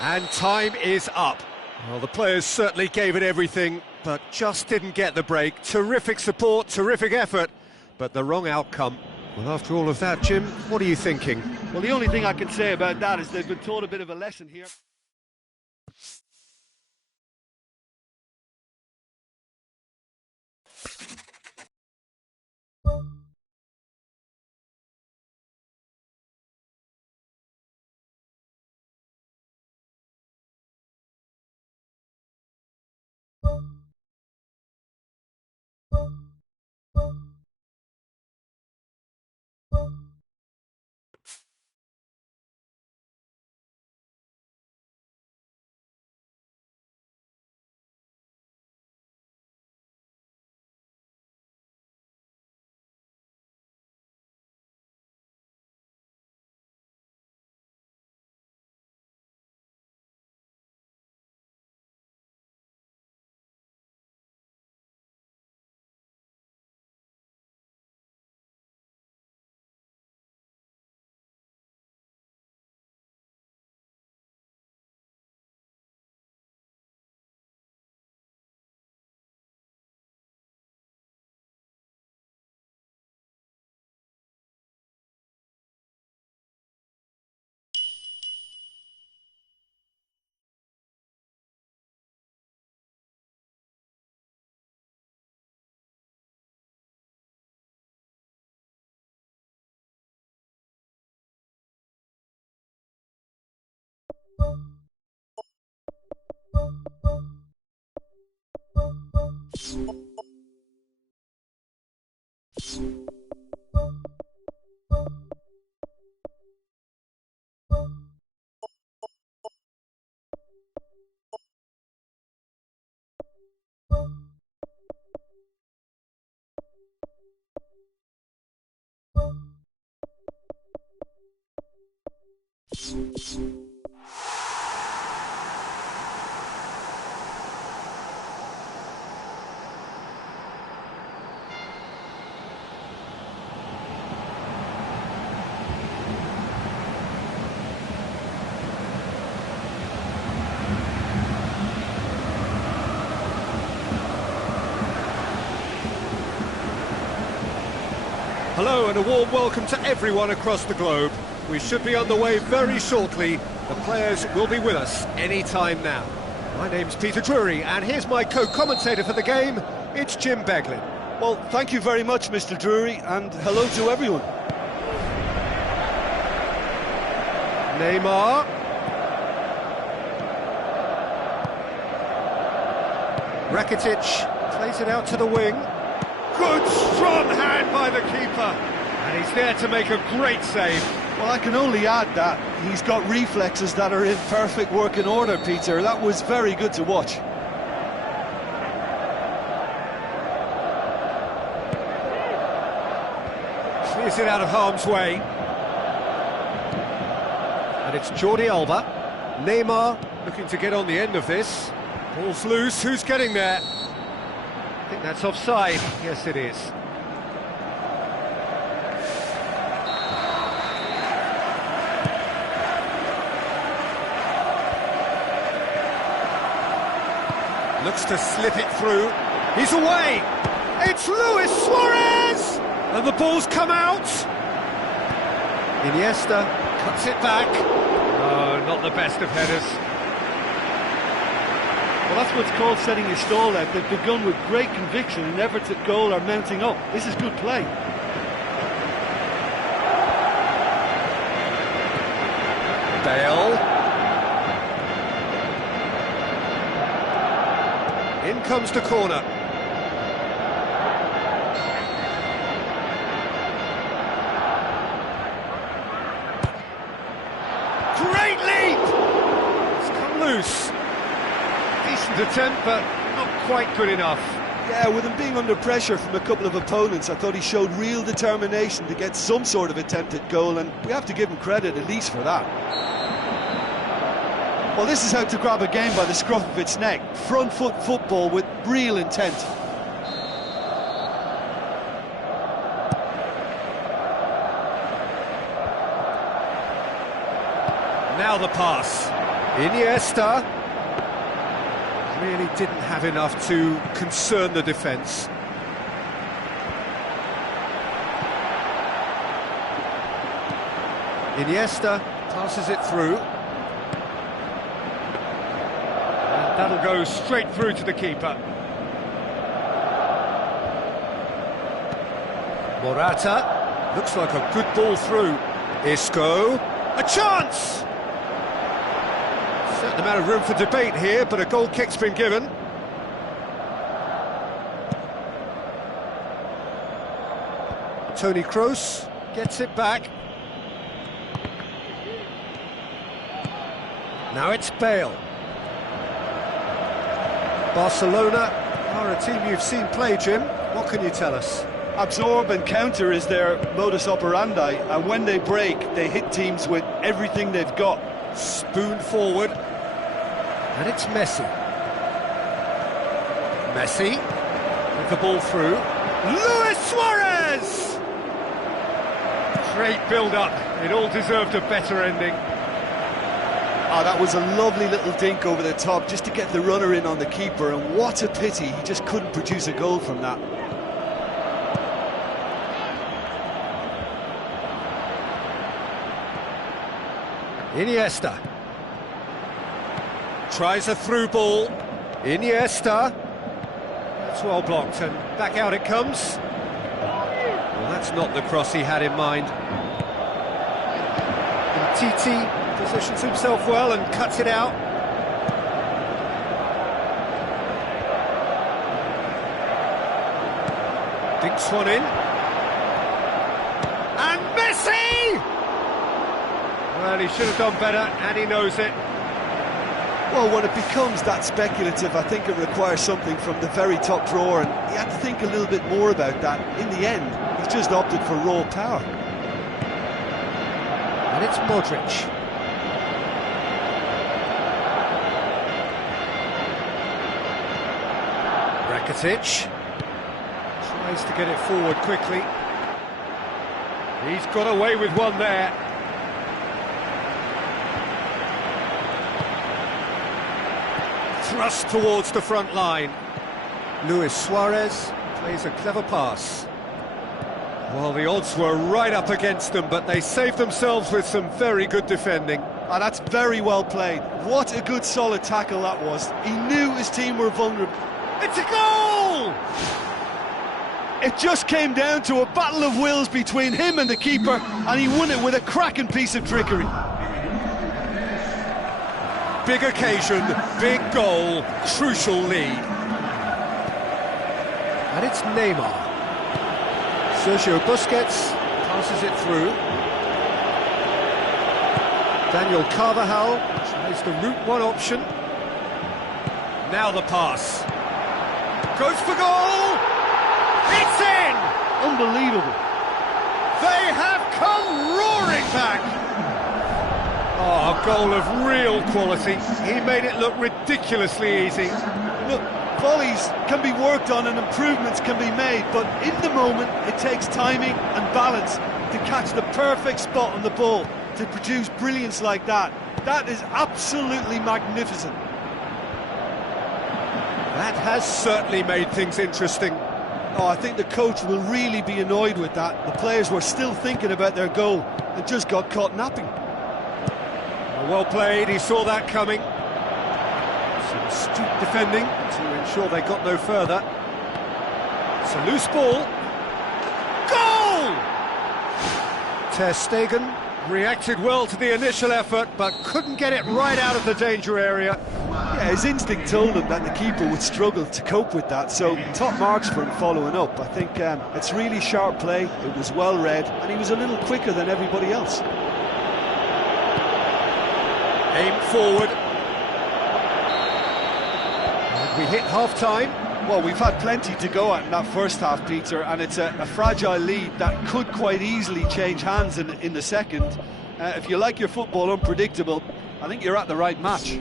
And time is up. Well, the players certainly gave it everything, but just didn't get the break. Terrific support, terrific effort, but the wrong outcome. Well, after all of that, Jim, what are you thinking? Well, the only thing I can say about that is they've been taught a bit of a lesson here. Hello and a warm welcome to everyone across the globe. We should be on the way very shortly. The players will be with us any time now. My name's Peter Drury and here's my co-commentator for the game. It's Jim Beglin. Well, thank you very much, Mr. Drury, and hello to everyone. Neymar. Rakitic plays it out to the wing. Good strong hand by the keeper. And he's there to make a great save. Well, I can only add that he's got reflexes that are in perfect working order, Peter. That was very good to watch. Clears it out of harm's way. And it's Jordi Alba. Neymar looking to get on the end of this. Ball's loose, who's getting there? I think that's offside. Yes, it is. Looks to slip it through. He's away! It's Luis Suarez! And the ball's come out! Iniesta cuts it back. Oh, not the best of headers. Well, that's what's called setting your stall out. They've begun with great conviction and efforts at goal are mounting up. This is good play. Bale. In comes the corner. Great leap! It's come loose. Decent attempt, but not quite good enough. Yeah, with him being under pressure from a couple of opponents, I thought he showed real determination to get some sort of attempt at goal, and we have to give him credit at least for that. Well, this is how to grab a game by the scruff of its neck. Front foot football with real intent. Now the pass. Iniesta. really didn't have enough to concern the defence. Iniesta passes it through. And that'll go straight through to the keeper. Morata, looks like a good ball through. Isco, a chance! Certain amount of room for debate here, but a goal kick's been given. Toni Kroos gets it back. Now it's Bale. Barcelona are a team you've seen play, Jim. What can you tell us? Absorb and counter is their modus operandi, and when they break, they hit teams with everything they've got. Spoon forward, and it's Messi. Messi with the ball through. Luis Suarez! Great build-up. It all deserved a better ending. Oh, that was a lovely little dink over the top just to get the runner in on the keeper, and what a pity he just couldn't produce a goal from that. Iniesta tries a through ball. Iniesta, that's well blocked, and back out it comes. Well, that's not the cross he had in mind. And Titi positions himself well and cuts it out. Dinks one in. And Messi! Well, he should have done better, and he knows it. Well, when it becomes that speculative, I think it requires something from the very top drawer, and he had to think a little bit more about that. In the end, he's just opted for raw power. And it's Modric. Rakitic tries to get it forward quickly. He's got away with one there. Thrust towards the front line. Luis Suarez plays a clever pass. Well, the odds were right up against them, but they saved themselves with some very good defending. And that's very well played. What a good solid tackle that was. He knew his team were vulnerable. It's a goal! It just came down to a battle of wills between him and the keeper, and he won it with a cracking piece of trickery. Big occasion, big goal, crucial lead. And it's Neymar. Sergio Busquets passes it through. Daniel Carvajal tries the route one option. Now the pass. Goes for goal! It's in! Unbelievable. They have come roaring back! Oh, a goal of real quality. He made it look ridiculously easy. Look, volleys can be worked on and improvements can be made, but in the moment it takes timing and balance to catch the perfect spot on the ball to produce brilliance like that. That is absolutely magnificent. That has certainly made things interesting. Oh, I think the coach will really be annoyed with that. The players were still thinking about their goal and just got caught napping. Well played, he saw that coming. Some astute defending to ensure they got no further. It's a loose ball. Goal! Ter Stegen reacted well to the initial effort, but couldn't get it right out of the danger area. Yeah, his instinct told him that the keeper would struggle to cope with that, so top marks for him following up. I think it's really sharp play, it was well read, and he was a little quicker than everybody else. Aim forward. And we hit half-time. Well, we've had plenty to go at in that first half, Peter, and it's a fragile lead that could quite easily change hands in the second. If you like your football unpredictable, I think you're at the right match.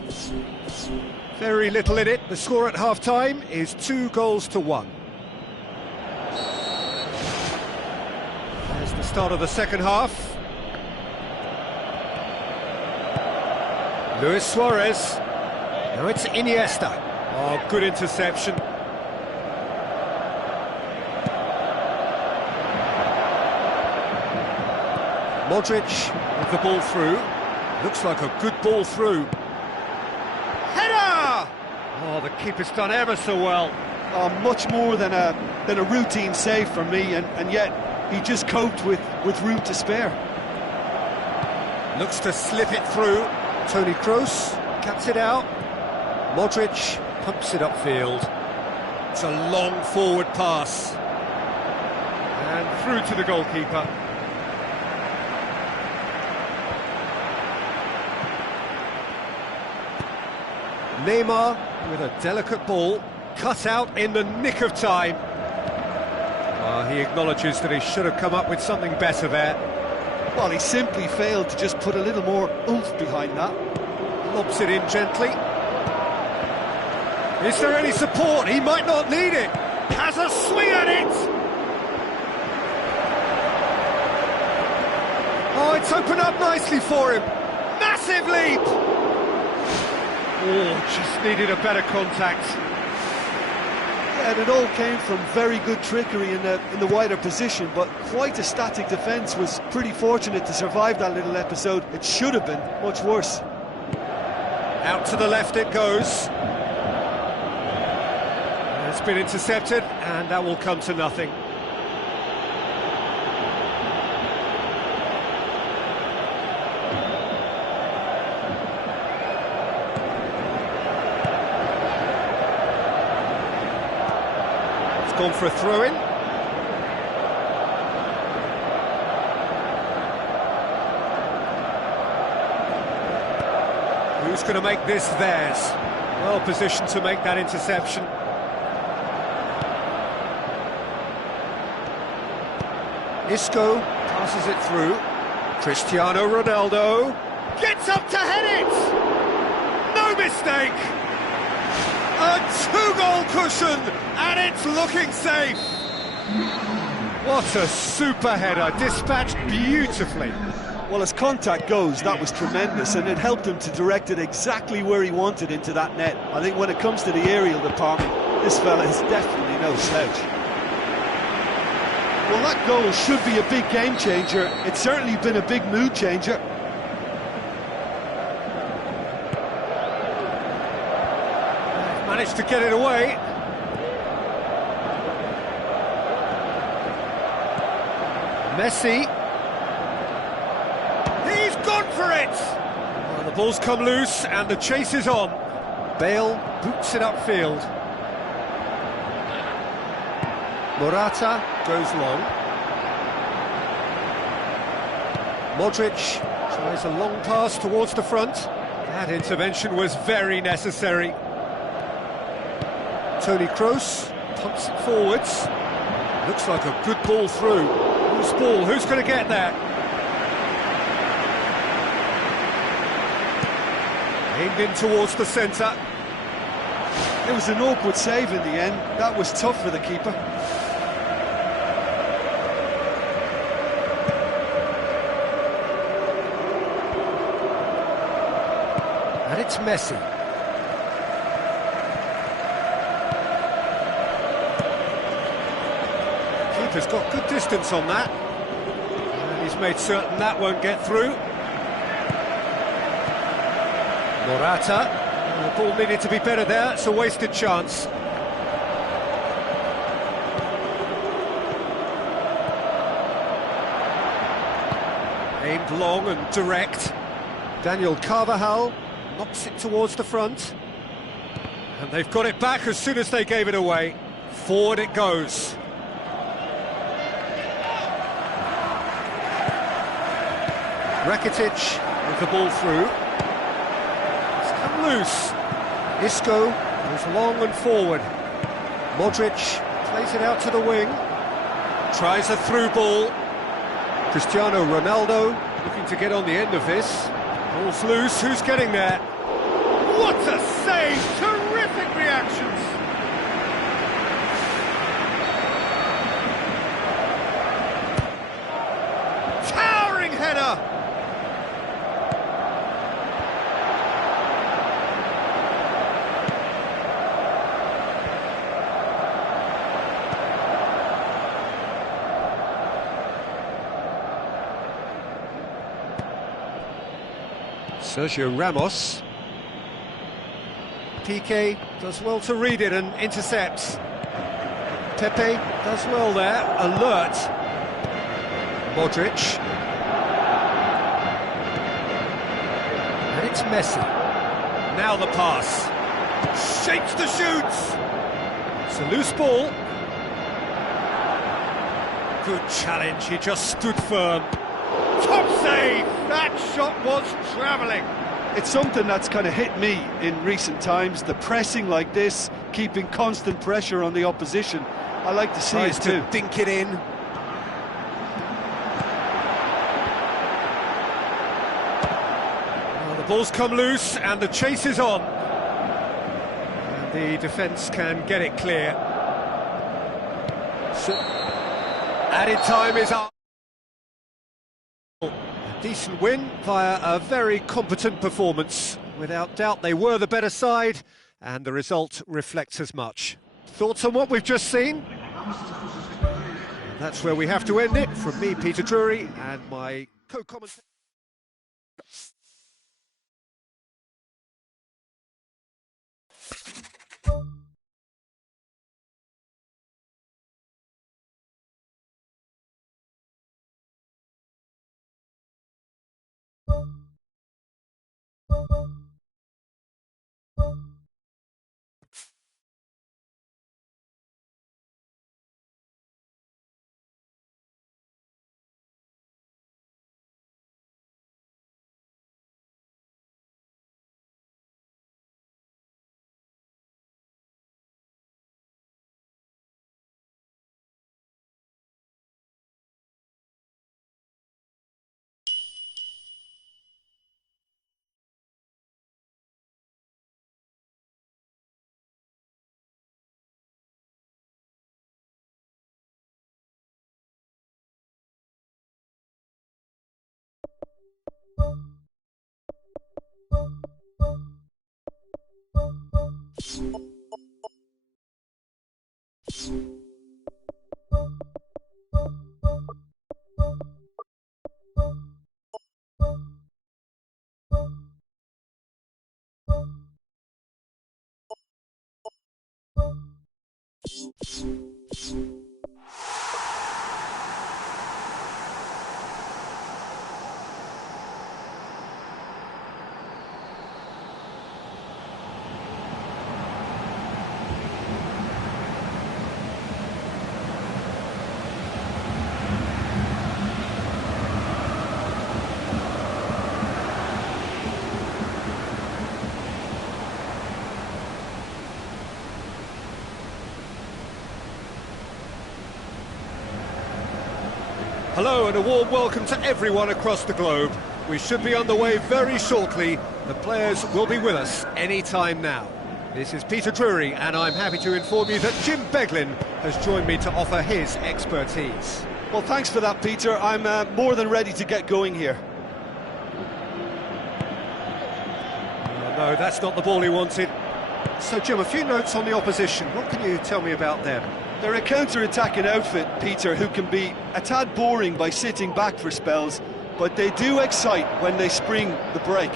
Very little in it. The score at half-time is 2-1. There's the start of the second half. Luis Suarez. Now it's Iniesta. Oh, good interception. Modric with the ball through. Looks like a good ball through. Header! Oh, the keeper's done ever so well. Oh, much more than a routine save for me, and yet he just coped with room to spare. Looks to slip it through. Toni Kroos cuts it out. Modric pumps it upfield. It's a long forward pass. And through to the goalkeeper. Neymar with a delicate ball, cut out in the nick of time. He acknowledges that he should have come up with something better there. Well, he simply failed to just put a little more oomph behind that. Lobs it in gently. Is there any support? He might not need it. Has a swing at it. Oh, it's opened up nicely for him. Massive leap. Oh, just needed a better contact. Yeah, and it all came from very good trickery in the wider position, but quite a static defence. Was pretty fortunate to survive that little episode. It should have been much worse. Out to the left it goes. It's been intercepted, and that will come to nothing. Gone for a throw-in. Who's going to make this theirs? Well positioned to make that interception. Isco passes it through. Cristiano Ronaldo gets up to head it! No mistake! A two-goal cushion, and it's looking safe. What a super header, dispatched beautifully. Well, as contact goes, that was tremendous, and it helped him to direct it exactly where he wanted into that net. I think when it comes to the aerial department, this fella is definitely no slouch. Well, that goal should be a big game changer. It's certainly been a big mood changer. Managed to get it away. Messi. He's gone for it! Well, the ball's come loose and the chase is on. Bale boots it upfield. Morata goes long. Modric tries a long pass towards the front. That intervention was very necessary. Toni Kroos pumps it forwards. Looks like a good ball through. Whose ball? Who's going to get there? Aimed in towards the centre. It was an awkward save in the end. That was tough for the keeper. And it's Messi. Keeper's got good distance on that. And he's made certain that won't get through. Morata. The ball needed to be better there. It's a wasted chance. Aimed long and direct. Daniel Carvajal knocks it towards the front. And they've got it back as soon as they gave it away. Forward it goes. Rakitic with the ball through. It's come loose. Isco goes long and forward. Modric plays it out to the wing. Tries a through ball. Cristiano Ronaldo looking to get on the end of this. Ball's loose. Who's getting there? What a save! Terrific reactions. Towering header. Sergio Ramos. Piqué does well to read it and intercepts. Pepe does well there, alert. Modric. And it's Messi. Now the pass. Shapes the shoots. It's a loose ball. Good challenge, he just stood firm. Top save! That shot was travelling. It's something that's kind of hit me in recent times, the pressing like this, keeping constant pressure on the opposition. I like to see it too. To dink it in. Well, the ball's come loose and the chase is on. And the defence can get it clear. So, added time is up. A decent win via a very competent performance. Without doubt, they were the better side, and the result reflects as much. Thoughts on what we've just seen? That's where we have to end it. From me, Peter Drury, and my co-commentator. Hello and a warm welcome to everyone across the globe. We should be on the way very shortly. The players will be with us any time now. This is Peter Drury, and I'm happy to inform you that Jim Beglin has joined me to offer his expertise. Well, thanks for that, Peter. I'm more than ready to get going here. No, that's not the ball he wanted. So, Jim, a few notes on the opposition. What can you tell me about them? They're a counter-attacking outfit, Peter, who can be a tad boring by sitting back for spells, but they do excite when they spring the break.